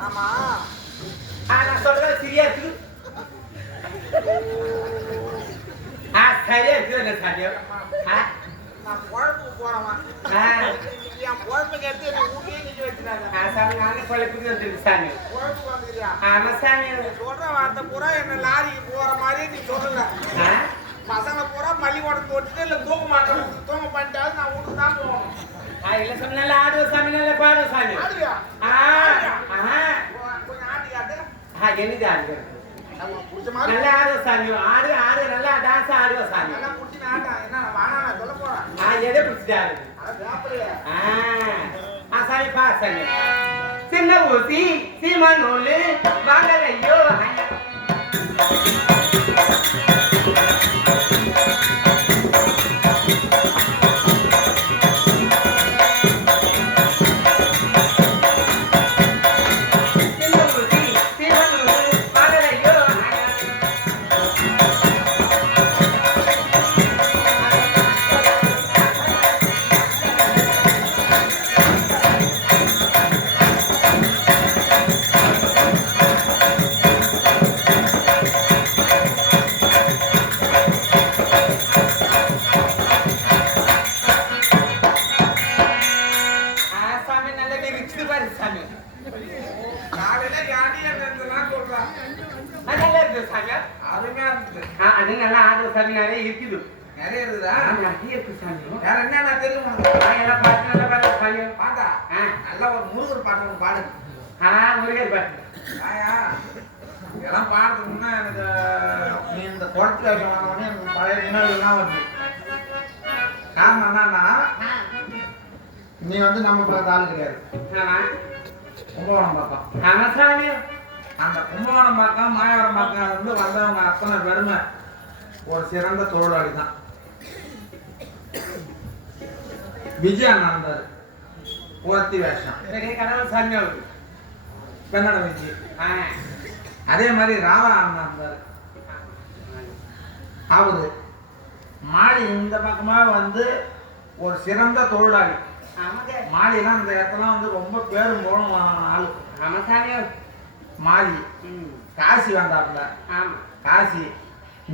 ஆமா நான் சொல்றது சரியா இருக்கு சரியா இருக்குது சாமியோ நான் குழம்புக்கு போறவா என் குழம்புக்கு எடுத்து ஊட்டியே நிக்க வச்சுட்டாங்க சாமி நானே குழம்புக்கு வந்துருக்கு சாமி குழம்புக்கு வந்துக்கிறியா ஆமா சாமி சொல்ற வார்த்தை பூரா என்ன லாரிக்கு போற மாதிரியே நீ சொல்லுங்க பசங்களை பூரா பள்ளிக்கூடம் போட்டுட்டு இல்ல தூக்க மாட்டோம் தூங்க பண்ணிட்டாலும் நான் வீட்டுக்கு தான் போகணும் இல்ல சாமி நல்லா ஆடுவோம் சாமி நல்லா பாடுவோம் சாமி ஆடுவியா கொஞ்சம் ஆட்டி காட்டு என்னது ஆடுவேன் நல்லா ஆடுவோம் சாமி ஆடு ஆடு நல்லா டான்ஸ் ஆடுவோம் சாமி நல்லா பிடிச்சி ஆட்டா என்ன வானா சொல்ல போறேன் எதை பிடிச்சிட்டாரு சாமி பா சாமி சின்ன ஊசி சீமனூலு வாங்கலையோ அது சாமி நிறைய இருக்குது. நிறைய இருக்குதா? நிறைய இருக்கு சாமி. வேற என்ன தெரியும் உனக்கு? நான் எல்லாம் பார்த்து நல்லா பார்த்து சாமி. பாத்தா நல்லா ஒரு முருகர் பாட்டு ஒன்று பாடு. முருகர் பாட்டு. ஆயா இதெல்லாம் பாடுறதுக்கு முன்னே எனக்கு நீ இந்த குளத்து வேஷம் வாங்கினோடனே எனக்கு பழைய நினைவுகள்லாம் வருது. காரணம் என்னன்னா நீ வந்து நம்ம பார்த்த ஆளு கிடையாது. கும்பகோணம் பக்கம். ஆமா சாமி. அந்த கும்பகோணம் பக்கம் மாயவரம் பக்கம் வந்து வந்தவங்க அத்தனை பெருமை ஒரு சிறந்த தொழிலாளி தான். விஜய் அண்ணா இருந்தாரு போர்த்தி வேஷம். பெரிய கடவுள் சாமி அவருக்கு. கன்னட விஜய். அதே மாதிரி ராதா அண்ணா இருந்தாரு. அவரு மாடி இந்த பக்கமா வந்து ஒரு சிறந்த தொழிலாளி. மாடிலாம் இந்த இடத்துல வந்து ரொம்ப பேரும் போகணும் ஆளு. ஆமா சாமி. மாடி காசி வந்தாப்புல. காசி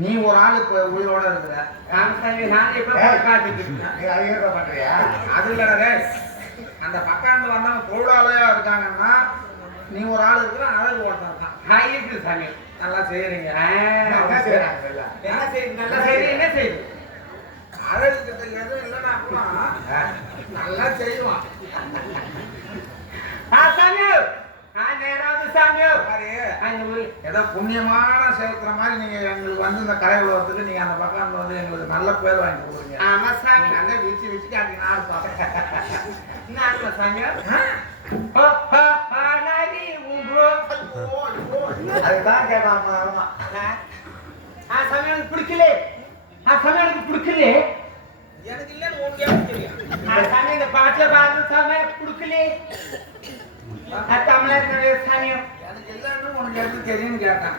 நீ ஒரு ஆளு இப்ப உயிரோட இருக்கிற. அது இல்லடா அந்த பக்கம் வந்தவங்க தொழிலாளியா இருக்காங்கன்னா நீ ஒரு ஆள் இருக்கிற அழகு ஓட்டம் இருக்கான். இருக்கு சாமி. நல்லா செய்யறீங்க. என்ன செய்யுது? நல்லா செய்யுது. என்ன செய்யுது? அழகு கிட்ட எதுவும் இல்லைன்னா நல்லா செய்வான். ஏதோ புண்ணியமான சேர்க்கிற மாதிரி நீங்க எங்களுக்கு வந்து இந்த கலை உலகத்துக்கு நீங்க அந்த பக்கம் வந்து எங்களுக்கு நல்ல பேர் வாங்கி கொடுக்குறீங்க. ஆமா சாமி. நல்லா விச்சு விச்சு காட்டி நான் இருப்பாங்க. அதுதான் கேட்டாமா. பிடிக்கல. பிடிக்கல. எனக்கு இல்லன்னு உங்களுக்கு தெரியும். சாமி இந்த பாட்டுல பாருங்க சாமி பிடிக்கல. தமிழர் சாமி எனக்கு இல்லன்னு உனக்கு எப்படி தெரியும்னு கேட்டான்.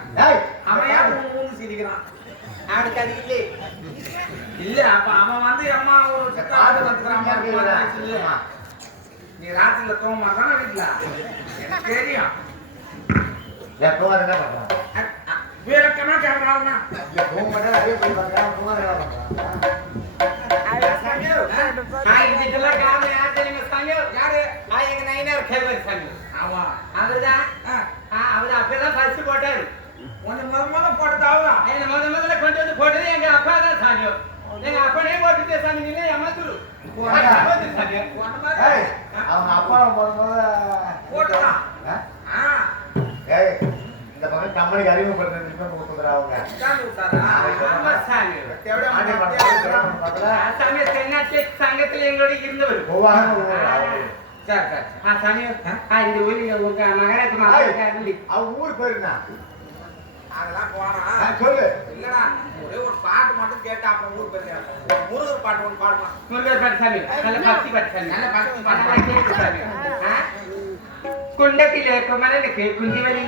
அவன் ஏன் ஊன்னு சிரிக்கிறான்? அவனுக்கு அது இல்லை. இல்ல அப்ப அவன் வந்து அம்மா ஒரு ஆடு வந்துக்கிறான். நீ ராத்திரில தூங்க மாட்டான வீட்டுல எனக்கு தெரியும். எப்போ என்ன பண்றான்? வீரக்கமா கேட்கறான். தூங்க மாட்டேன் அதே போய் பண்றான். அவர் அப்பதான் பரிசு போட்டாரு. முதல்ல போட்டது அவரா? முதல்ல கொண்டு வந்து போட்டது எங்க அப்பா தான் சாமி. எங்க அப்பனே போட்டுட்டே சாமி. நீங்க ஏமாத்துரு அவங்க அப்பா போட்டுதான். இந்த பக்கம் கம்பெனிக்கு அறிமுகப்படுத்த கொடுத்துற அவங்க சங்கத்துல எங்களோட இருந்தவர். இந்த ஊருக்கு அவங்க ஊர் பேரு என்ன? அதெல்லாம் போனா சொல்லு. இல்லடா ஒரே ஒரு பாட்டு மட்டும் கேட்டா அப்ப ஊர் பேரு முருகர் பாட்டு ஒன்று பாடுமா? முருகர் பாட்டு சாமி. நல்ல பக்தி பாட்டு சாமி. நல்ல பக்தி பாட்டு சாமி. குண்டத்திலே குமரனுக்கு குந்திவலி.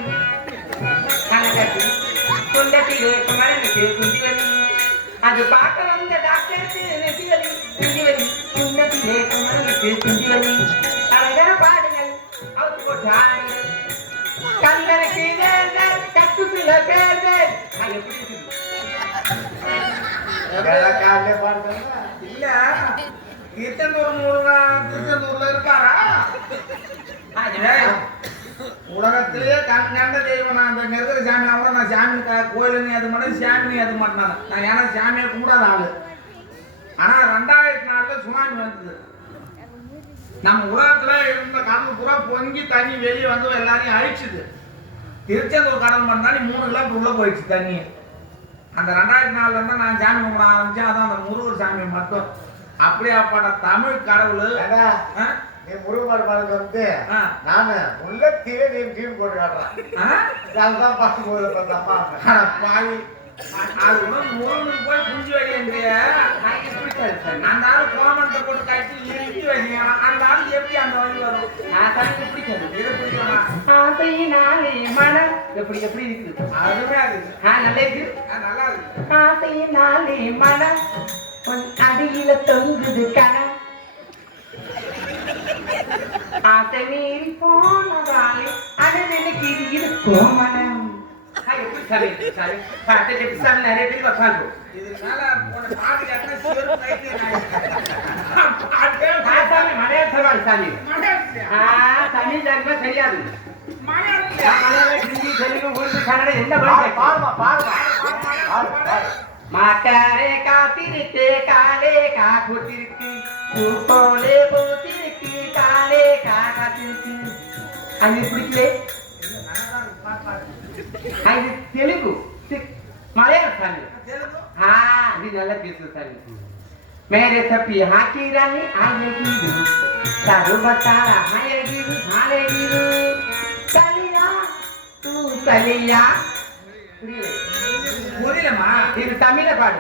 குண்டத்திலே குமரனுக்கு குந்திவலி. அது பார்க்க வந்த டாக்டருக்கு நெத்திவலி குந்திவலி. குண்டத்திலே குமரனுக்கு குந்திவலி. அழகான பாடுங்கள் அவர் போட்டாரு. கண்ணனுக்கு கட்டு சில பேர் எப்படி இல்ல திருச்செந்தூர் முருகன் திருச்செந்தூர்ல இருக்காரா? உலகத்திலேயே கண்ட தெய்வம் நான் அந்த நெருக்கிற சாமி. அவரை நான் சாமி கோயிலுன்னு எது மாட்டேன் சாமின்னு எது மாட்டேன். நான் ஏன்னா சாமியை கும்பிடாத ஆளு. ஆனா 2004 சுனாமி வந்தது. நம்ம உலகத்துல இருந்த கடல் பூரா பொங்கி தண்ணி வெளியே வந்து எல்லாரையும் அழிச்சுது. திருச்செந்தூர் கடல் பண்ணா 3 கிலோமீட்டர் உள்ள போயிடுச்சு தண்ணி. அந்த 2004 இருந்தா நான் சாமி கும்பிட ஆரம்பிச்சேன். அதான் அந்த முருகர் சாமி மட்டும். அப்படியாப்பட்ட தமிழ் கடவுள் நீ முருகன் பாடலுக்கு வந்து நானு உள்ளத்திலே நீ டிவி போட்டு காட்டுறேன். அதுதான் பார்த்து போகுது பாவி. அது முருகனுக்கு போய் குஞ்சு வைக்கிறிய அந்த ஆளு கோமணத்தை போட்டு கட்டி இழுத்து வைக்கிங்க. அந்த ஆளு எப்படி அந்த வழி வரும்? எப்படி எப்படி இருக்குது? அருமையா இருக்கு. நல்லா இருக்கு. நல்லா இருக்கு. ஆசையினாலே மனம் அடியில தொங்குது கணம். ஆசை மீறி போனதாலே அடவெனக்கு இது கோமணம். எப்படி சரி சரி பாட்டு சாமி நிறைய பேர் வச்சாங்க. இதனால உன பாட்டு கேட்டா சிவரு கைக்கு சாமி மலையாளம் சாமி. தமிழ் ஜாமா தெரியாது. மலையாளம் ஹிந்தி தெலுங்கு உருது கன்னடம் என்ன பாடுமா பாடுமா பாடுமா மாட்டாரே காத்திருக்கு காலே காத்திருக்கு போலே போத்திருக்கு காலே காத்திருக்கு அது பிடிக்கலே அது தெலுங்கு மலையாள சாமி இது நல்லா பேசுது சாமி மேரே தப்பி ಹಾಕಿರಾನಿ ಆಗಿರು ಸಾರು ಬತ್ತಾರ ಹಾಯಗಿರು ಹಾಲೆಗಿರು ಕಲಿಯಾ ತೂ ಕಲಿಯಾ புரியலமா இது தமிழ்ல பாடு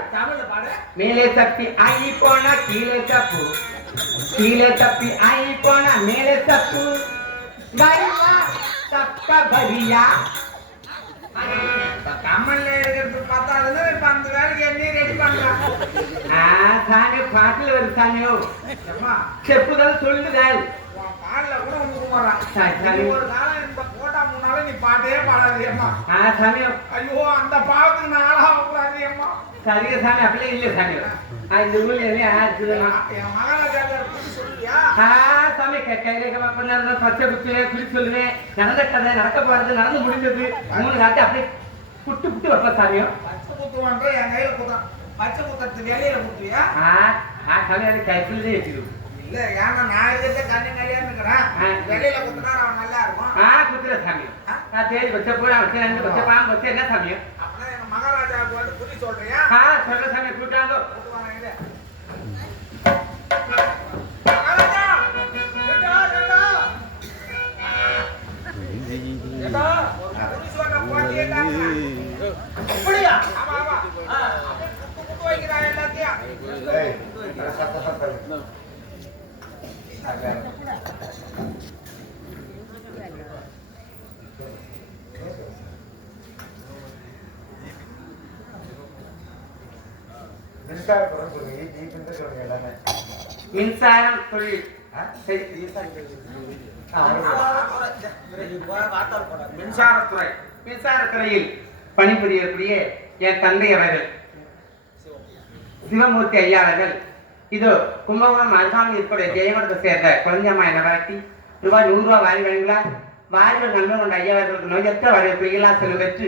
மேலே தப்பி ஆகி போனா கீழே தப்பு கீழே தப்பி ஆகி போனா மேலே தப்பு பரியா தப்ப பரியா கம்மல்ல இருக்கிறது பார்த்தாலும் இப்ப அந்த வேலைக்கு என்ன ரெடி பண்றான் சாமி பாட்டுல ஒரு சாமியோ அம்மா செப்புதல் சொல்லுதல் உன் பாடல கூட வந்து குமாரான் சரி ஒரு காலம் இந்த போட்டா முன்னால நீ பாட்டே பாடாது அம்மா சாமியோ ஐயோ அந்த பாவத்துக்கு நான் ஆளாக கூடாது அம்மா சரிங்க சாமி அப்படியே இல்லை சாமியோ இந்த ஊர்ல எல்லாம் என் மகளை கேட்கறது சொல்லியா சாமி கைரேகமா பண்ண பச்சை குத்துவேன் குறி சொல்லுவேன் நடந்த கதை நடக்க போறது நடந்து முடிஞ்சது 3 நாட்டு அப்படியே புட்டு புட்டு வைப்ப சாமியோ பச்சை குத்துவான்ற என் கையில குத்தான் பச்சை குத்துறது வெளியில குத்துவியா சாமி அது கைக்குள்ளே வச்சிருக்கு இல்ல ஏன்னா நான் இருக்கிறத கண்ணு நிறையா இருக்கிறேன் வெளியில குத்துனா அவன் நல்லா இருக்கும் குத்துற சாமி நான் தேடி வச்ச பூரா வச்சு 2 வச்ச பாம்பு வச்சு என்ன சாமியோ அப்படின்னா எங்க மகாராஜாவுக்கு வந்து குறி சொல்றியா சொல்ற சாமி கூட்டாங்க குத்துவாங்க இது மகாராஜா குறி சொல்ற போட்டியேட்டாங்க அப்படியா ஆமா ஆமா குத்து வைக்கிறா எல்லாத்தையும் ஏய் சத்தம் மின்சாரத்துடன் சொல்லுங்க இந்த சொல்லுங்க எல்லாமே மின்சாரம் தொழில் மின்சாரத்துறை மின்சாரத்துறையில் பணிபுரியக்கூடிய என் தந்தை அவர்கள் சிவமூர்த்தி ஐயா அவர்கள் இதோ கும்பகோணம் அல்சாமி இருக்கக்கூடிய ஜெயங்கடத்தை சேர்ந்த குழந்தையம்மா என்ன வளர்த்தி ரூபாய் 100 வாரி வழங்குங்களா வாரிகள் நன்மை கொண்ட ஐயா அவர்களுக்கு நோயற்ற வரவேற்பு செலவு பெற்று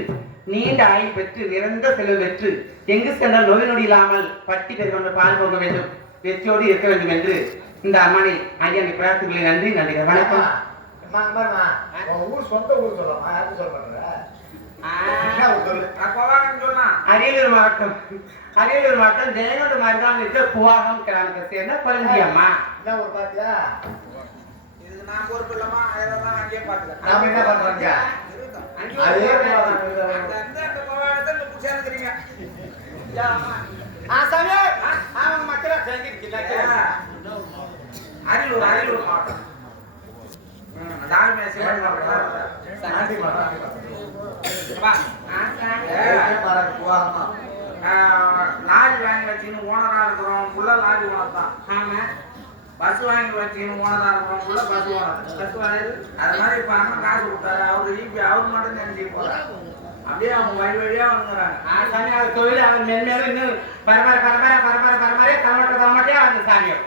நீண்ட ஆயுள் பெற்று நிரந்தர செலவு பெற்று எங்கு சென்றால் நோய் நொடி இல்லாமல் பட்டி பெருகொண்டு பால் போக வேண்டும் வெற்றியோடு இருக்க வேண்டும் என்று இந்த அம்மனை ஐயா பிரார்த்தனை நன்றி நன்றி வணக்கம் ஊர் சொந்த ஊர் சொல்லலாம் யாருக்கு சொல்ல மாட்டேன் அரியலூர் மாவட்டம் அரியலூர் மாவட்டம் ஜெயங்கொண்ட மாவட்டம் இருக்க குவாகம் கிராமத்தை சேர்ந்த குழந்தையம்மா என்ன ஒரு பாத்தியா இதுக்கு நான் பொறுப்பு இல்லமா அதெல்லாம் அங்கேயே பாத்துக்கிறேன் நாம என்ன பண்றோங்க அதே சேர்ந்துக்கிறீங்க அரியலூர் அரியலூர் மாவட்டம் லாட்ஜ் வாங்கி வச்சுன்னு ஓனரா இருக்கிறோம் உள்ள லாட்ஜ் ஓனர் தான் பஸ் வாங்கி வச்சுன்னு ஓனரா இருக்கிறோம் உள்ள பஸ் ஓனர் அது மாதிரி இப்ப அண்ணன் காசு கொடுத்தாரு அவரு அவர் மட்டும் தெரிஞ்சு போறாரு அப்படியே அவங்க வழி வழியா வந்துறாங்க தொழில் அவர் மென்மேலும் இன்னும் பரம்பரை தலைமட்டே அந்த சாமியம்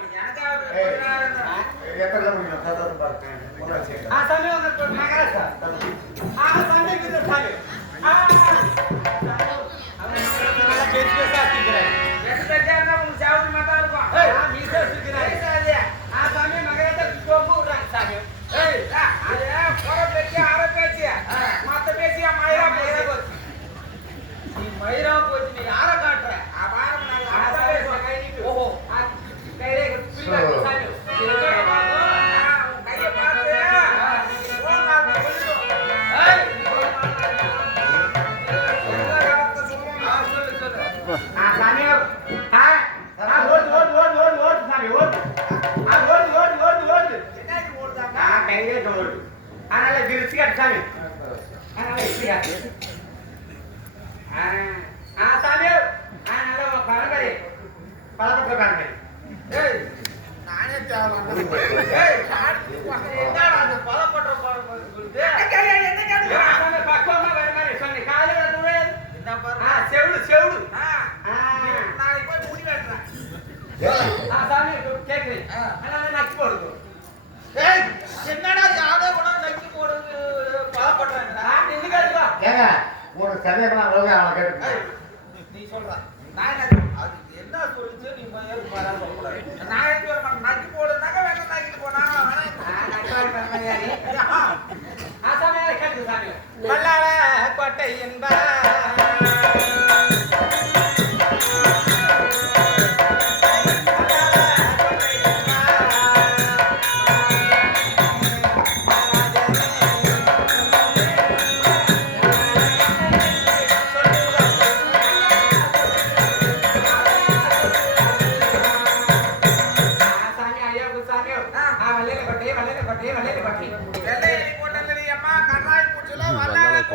மயிரா போச்சு நீ யார காட்டுற என்னடா யாரோ கூட நக்கி போடுறது பலப்படுறேன் ஒரு சதவீதம் அளவுக்கு அவனை கேட்டு நீ சொல்ற நான்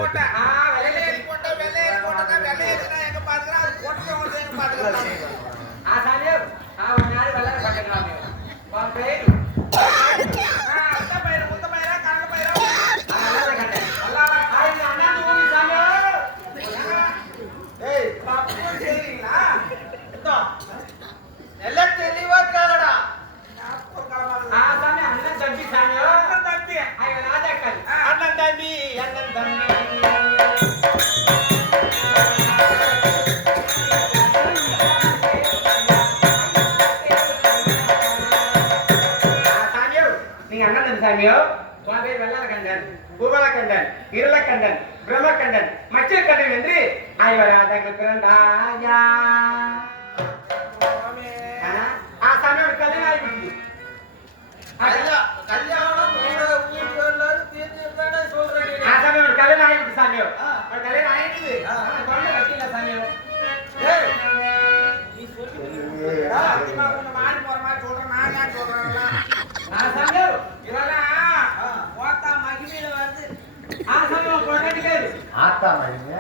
போட்ட வெள்ளையரி போட்ட வெள்ளையரி போட்டா வெள்ளையரினா எங்க பாத்துறா அது போட்டவங்க எங்க பாத்துறா சாமி ஒரு நாள் வெள்ளார பட்டேன் வா பேரு முத்த பயிரா கரண்ட பயிரா வெள்ளார கட்டேன் அண்ணா தூங்கி சாமி ஏய் பாப்பு சரிங்களா எல்லாம் தெளிவா கேளடா. சாமி அண்ணன் தம்பி சாமி அண்ணன் தம்பி ராஜாக்கள் அண்ணன் தம்பி அண்ணன் தம்பி நீங்க அண்ணன் சாமியோ உன் பேர் வெள்ளலகண்டன் பூவலகண்டன் இருளக்கண்டன் பிரம்மகண்டன் மச்சக்கண்டன் என்று ஐவராஜாக்கள் பிறந்தாயா சாமி ஒரு கல்யாணம் ஆகிவிடுது கல்யாணம் தீர்ந்து சொல்றேன். சாமி ஒரு கல்யாணம் ஆகிவிட்டு சாமியோ ஒரு கல்யாணம் ஆகிடுது குழந்தை கட்டில சாமியோ மாறி போற மாதிரி சொல்றேன் நான் ஏன் சொல்றேன் சாமியோ இதெல்லாம் ஓத்தா மகிமையில வருது சாமி உன் குழந்தை பேரு ஆத்தா மகிங்க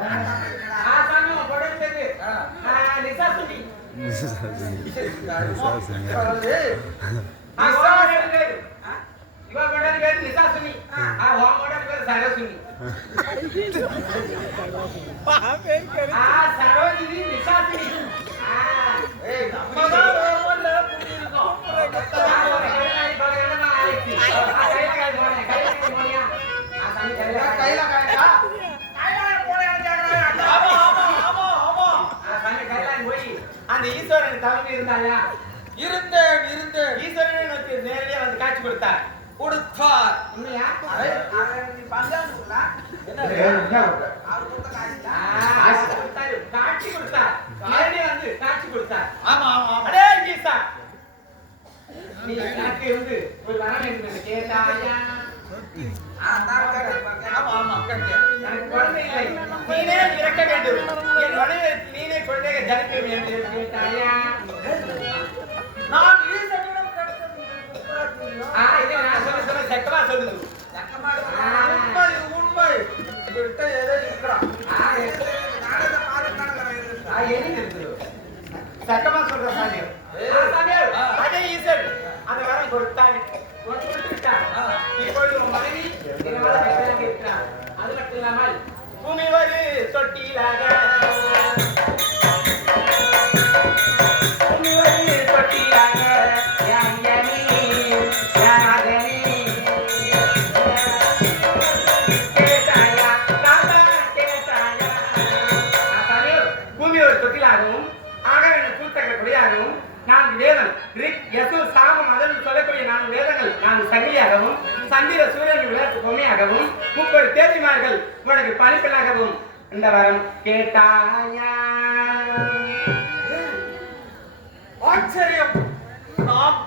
சாமி உன் குழந்தை பேரு லிசா சுமி கையில காயடா. அந்த ஈஸ்வரன் தவறு இருந்தாயா இருந்தேன் ஈஸ்வரன் எனக்கு நேரடியா வந்து காட்சி கொடுத்தார் கொடுத்தார். உண்மையா நீ பஞ்சாங்குங்களா அவர் கொடுத்த காசு காட்சி கொடுத்தார் நேரடியா வந்து காட்சி கொடுத்தார் ஆமா ஆமா ஆமா. அடே ஈசா நீ எனக்கு இருந்து ஒரு வரம் என்று கேட்டாயா ஆமா ஆமா கேட்டேன். எனக்கு குழந்தை இல்லை நீனே இறக்க வேண்டும் என் மனைவி நீனே குழந்தையை ஜனிக்க வேண்டும் என்று கேட்டாயா நான் ஈசனிடம் கிடைத்தது இதை நான் சொல்ல சக்கமா சொல்லுது உண்மை உண்மை. இவர்கிட்ட ஏதோ இருக்கிறான். சக்கமா சொல்ற சாமி அதே ஈசன் அந்த வரம் கொடுத்தாரு கொடுத்துட்டார் இப்பொழுது உன் மனைவி இதனால கல்யாணம் இருக்கிறார் அது மட்டும் இல்லாமல் பூமி ஒரு தொட்டிலாக பூமி ஒரு தொட்டிலாக யாம் யமி யாராகனி கேட்டாயா தாத்தா கேட்டாயா பூமி ஒரு தொட்டிலாகவும் ஆகவே கூத்தக கொடியாகவும் 4 வேதம் ரிக் யசு சாமம் அதன் சொல்லக்கூடிய 4 வேதங்கள் 4 சங்கிலியாகவும் சந்திர சூரியன் விளையாட்டு பொம்மையாகவும் 30 தேதிமார்கள் உனக்கு பணிப்பெண்ணாகவும் இந்த வரம் கேட்டாயா ஆச்சரியம். நாம்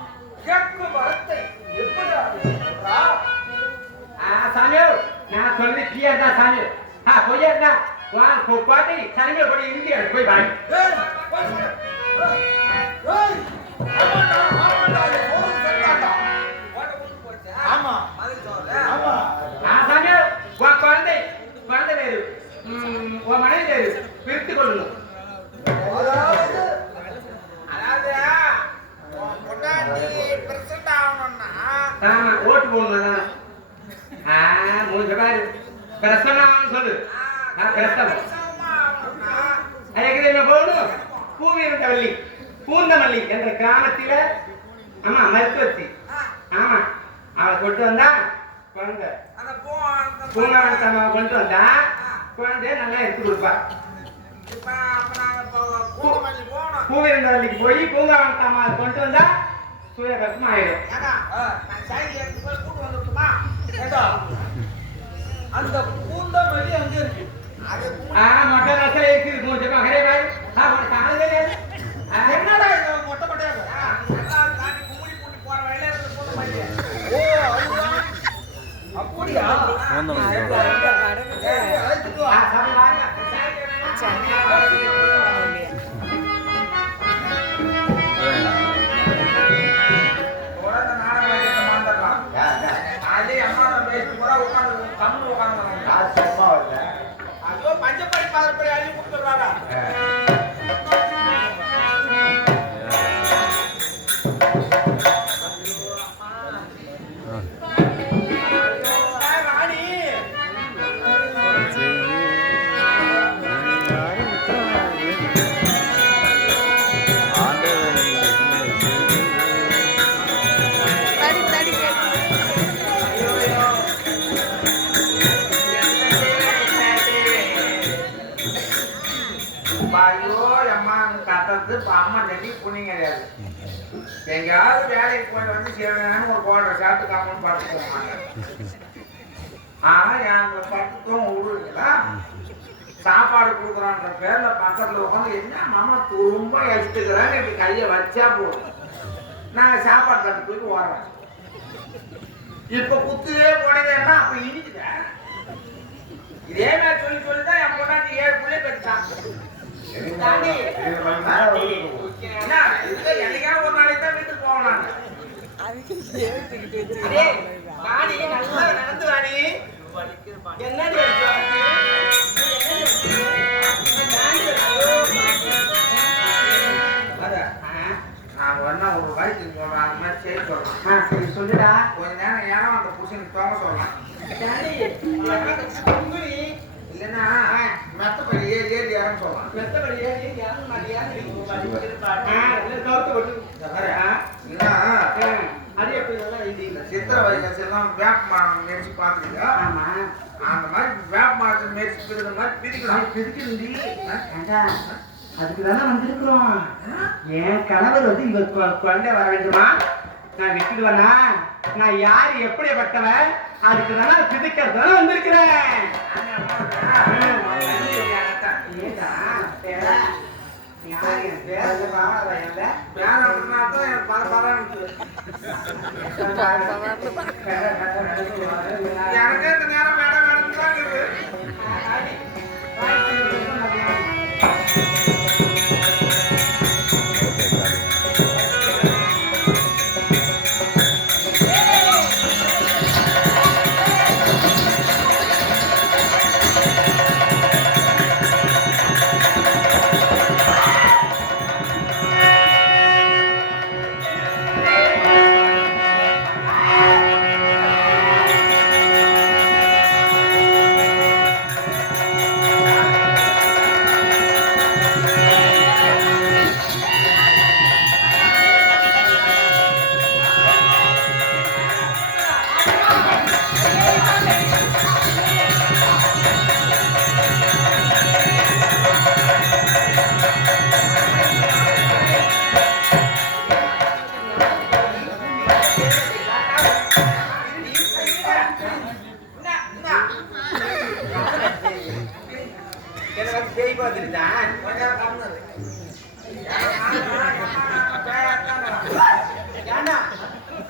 கேட்கும் வரத்தை எப்படி சாமியோ நான் சொல்லி கிளியா தான் சாமியோ பொய்யா இருந்தா வா பாட்டி சனிமே கொடி இந்தியா போய் பாய் ஆமா ஆமா. சாமியோ உன் குழந்தை வேறு உன் மனைவி வேறு பிரித்து கொள்ளணும் அதாவது பொண்டாட்டி பிரசிடண்ட் ஆகணும்னா ஆமா ஓட்டு போடணும் மூணு பாரு பிரசனான்னு சொல்லு பிரசனம் பிரசவமா ஆகணும்னா என்ன போகணும் பூவீரந்தவல்லி பூந்தமல்லி என்ற கிராமத்தில ஆமா மருத்துவச்சி ஆமா அவளை கொண்டு வந்தா குழந்தை அந்த பூங்காவனத்தம்மா கொண்டு வந்தா குழந்தைய நல்லா எடுத்து கொடுப்பா இப்ப அப்ப நாங்க கூட்டமல்லி போனோம் பூவீரந்தவல்லிக்கு போய் பூங்காவனத்தம்மா கொண்டு வந்தா சூரியகர்ப்பம் ஆயிடும் ஏன்னா நான் சைக்கிள் எடுத்து போய் கூட்டு வந்துட்டுமா ஏண்டா, அந்த பூந்தமல்லி அங்க இருக்கு. அது மொட்டை ரசம் இருக்குது கொஞ்சமா ஹரே பாய் காலையில என்னடா இது மொட்டை மொட்டையாக? எல்லாம் தாண்டி கும்படி பூண்டி போற வழியில இருந்து கூட்டமல்லி ஓ அதுதான். அப்படியா? ஏய், அழைச்சிட்டு வா. சாமி வாங்க உடனே நாடகம் வைக்கிறத மாட்டேன் அதே அம்மா பேசி பூரா உட்காந்து கம்மு உட்காந்து சும்மா வரல வராதா அம்மா தண்ணி புண்ணியம் கிடையாது. எங்கேயாவது வேலைக்கு போய் வந்து சிவனான்னு ஒரு கோடை சாப்பிட்டு காமன்னு பார்த்து போவாங்க. ஆனா என் பத்துக்கும் விடுவீங்களா சாப்பாடு கொடுக்குறான்ற பேர்ல பக்கத்துல உட்காந்து என்ன மாமா ரொம்ப எடுத்துக்கிறாங்க இப்படி கையை வச்சா போதும் நாங்க சாப்பாடு தட்டு போய் ஓடுறோம். இப்ப குத்துவே போனீங்கன்னா அப்ப இனிக்குதேன். இதே மாதிரி சொல்லி சொல்லிதான் என் பொண்ணாட்டி 7 பிள்ளை பெற்றான். என்னைக்கா ஒரு நாளைக்கு தான் வீட்டுக்கு போகலாம். நல்லா நடந்து வாடி என்ன நான் வேணா ஒரு வயசு சொல்றேன் அந்த மாதிரி செய்ய சொல்றேன். சரி சொல்லுடா. கொஞ்ச நேரம் ஏன்னா அந்த புருஷனுக்கு தோங்க சொல்லலாம். இல்லைன்னா மெத்தப்படி ஏறி ஏறி இறங்க சொல்லலாம். மெத்தப்படி ஏறி அது எப்படி சித்திரை வயசுலாம் வேப்ப மரம் மேய்ச்சி பார்த்துருக்கா. அந்த மாதிரி வேப்ப மரத்தை மேய்ச்சி பிரிக்கிற மாதிரி பிரிக்கணும். பிரிக்கணும். அதுக்கு தானே வந்திருக்கிறோம். என் கணவர் வந்து இவ குழந்தை வர வேண்டுமா? நான் விட்டுடுவேனா? நான் யார் எப்படிப்பட்டவன்? அதுக்கு தானே பிரிக்கிறது வந்திருக்கிறேன். எனக்கு இந்த நேரம் வேலை வேணும்தான் இருக்குது.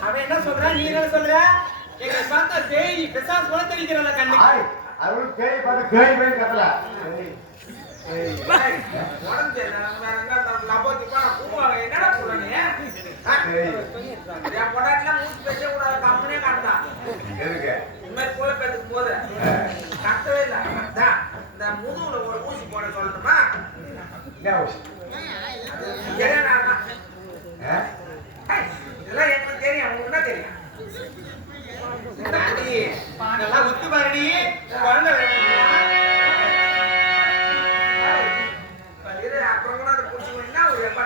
அவன் என்ன சொல்றான்? நீ என்ன சொல்ற? எங்க பார்த்தா பேய் பிசாசு போல தெரிக்கிறல கண்ணு. அவளுக்கு பேய் பார்த்து பேய் பேய் கத்தல. உடம்பு லபோத்திப்பா பூவாங்க என்னடா சொல்றீங்க? என் பொண்டாட்டிலாம் மூச்சு பேச கூடாது கம்பெனியே காட்டுதான். எதுக்கு இந்த மாதிரி போல பேசும் போது கட்டவே இல்லை. இந்த முதுகுல ஒரு ஊசி போட சொல்லணுமா? என்ன ஊசி? இதெல்லாம் எனக்கு தெரியும். உங்களுக்கு என்ன தெரியும்? நல்லா ஒத்து பாருடி. குழந்தை அப்புறம் கூட அதை பிடிச்சிங்கன்னா ஒரு எப்பா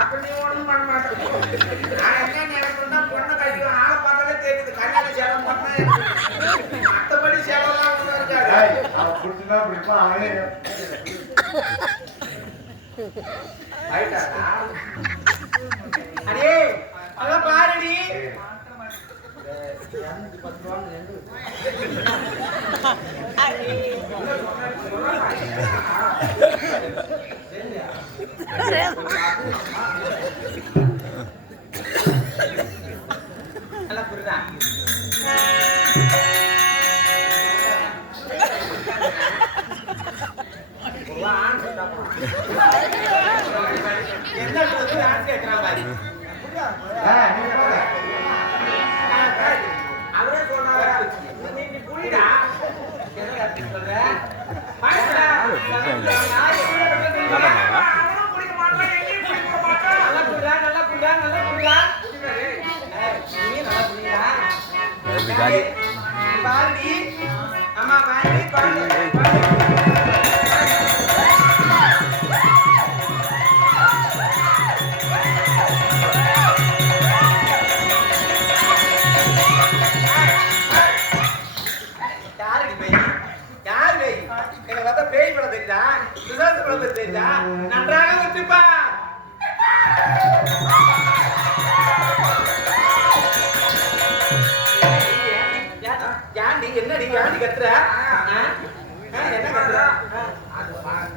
அப்ப நீ ஒண்ணும் பண்ண மாட்டேன். நான் என்ன நினைக்கிறேன்னா பொண்ணு கழிவு ஆளை பார்த்தாலே தெரியுது. கல்யாண சேலம் பண்ண மற்றபடி சேவலாம் ஒன்றும் இருக்காது. அவன் பிடிச்சுதான் பிடிப்பான். அவனே அடே அதான் பாருடி. நல்லா புரியுதா? என்ன சொல்றது ஆன்சர் கேட்கறான் பாரு. நீங்க போங்க. அவரே சொன்னாரா நீ புரியுதா என்ன கத்தி சொல்ற மாஸ்டர் நல்லா புரியுதா நீ நல்லா புரியுதா பாருடி அம்மா பாருடி பாரு நன்றாக வச்சுப்பா என்னடி கத்துற என்ன கத்துற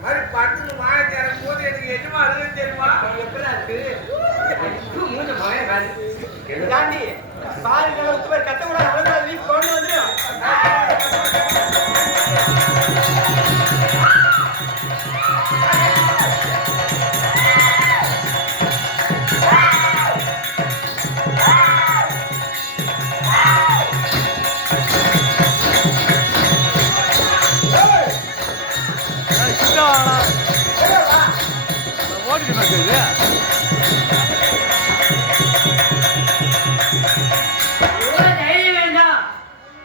மாதிரி பட்டு மாயத்தை இறக்கும் போது எனக்கு எஜமா அழுது தெரியுமா எப்படி தாண்டி பாருங்க கத்த கூட அவ்வளவு நீ கொண்டு வந்துடும்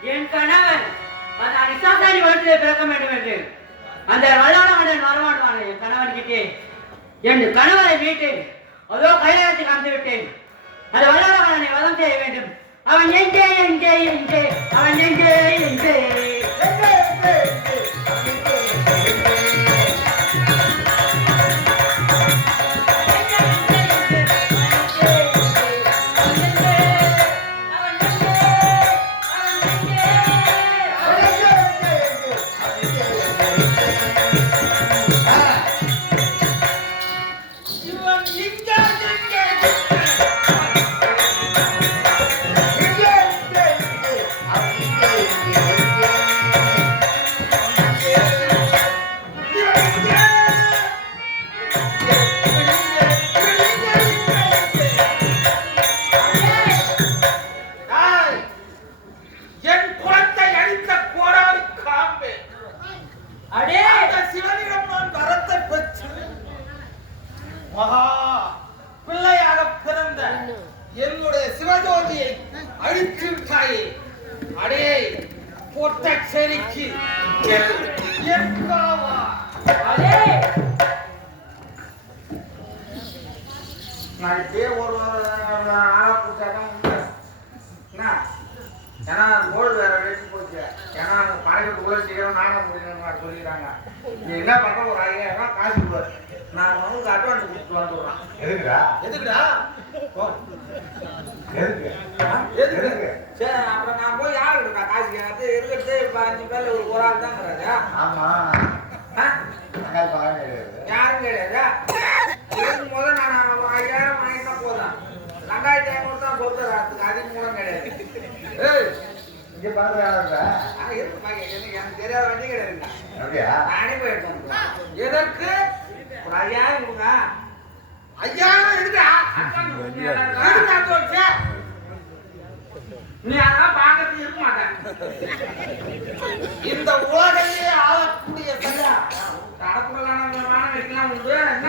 என் கணவன் பிறக்க வேண்டும் என்று அந்த வல்லாளவன் வரமாட்டான் என் கணவன் கிட்டே என் கணவரை மீட்டேன் அதோ கைலாயத்தை காமித்து விட்டேன் அந்த வல்லாளவனை வதம் செய்ய வேண்டும் அவன் எங்கே அவன் எங்கே எதற்கு ஐயா நீ அதான் பாக்கத்து இருக்க மாட்டேன் இந்த உலகையே ஆளக்கூடிய சரியா தடப்புடலான வைக்கலாம் உண்டு என்ன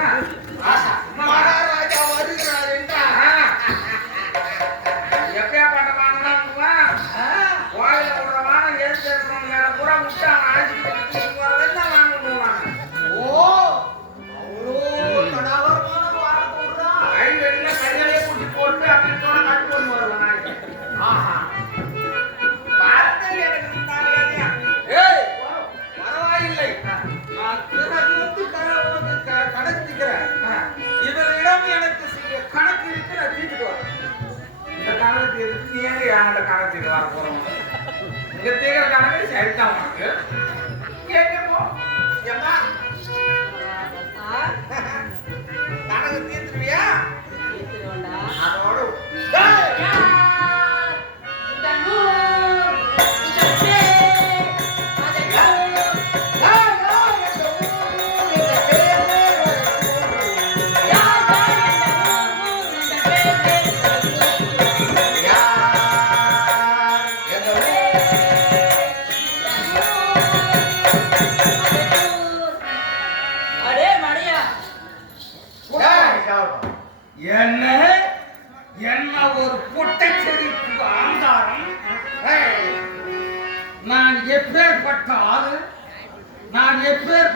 மகாராஜா வருகிறார் என்றார் எப்பயா பட்ட வாங்கினா கோயில கூட வாங்க எழுத்து இருக்கணும் பூரா விட்டு அவன் அழைச்சிட்டு என்ன வாங்கணும் ஓ அவ்வளோ கடாவரமான வாரம் போடுறான் ஐவெளியில கையிலே குட்டி போட்டு அப்படின்னு கட்டு கொண்டு வருவான் நாளைக்கு ஆஹா பார்த்தல் எனக்கு பரவாயில்லை நான் பிறகு கணக்குகிறேன் இவரிடம் எனக்கு கணக்கு இருக்கு நான் தீர்த்துட்டு வரேன் இந்த கணக்கு இருக்கு நீ எங்க யாரோட கணக்கு வர போறோம் இங்க தீவிர கணக்கு சரிதான் உனக்கு எங்க போ ஏமா கணக்கு தீர்த்துருவியா அதோட பொட்டை செடிக்கு ஆந்தாரம். நான் எப்பேற்பட்ட ஆளு, நான் எப்பேற்பட்ட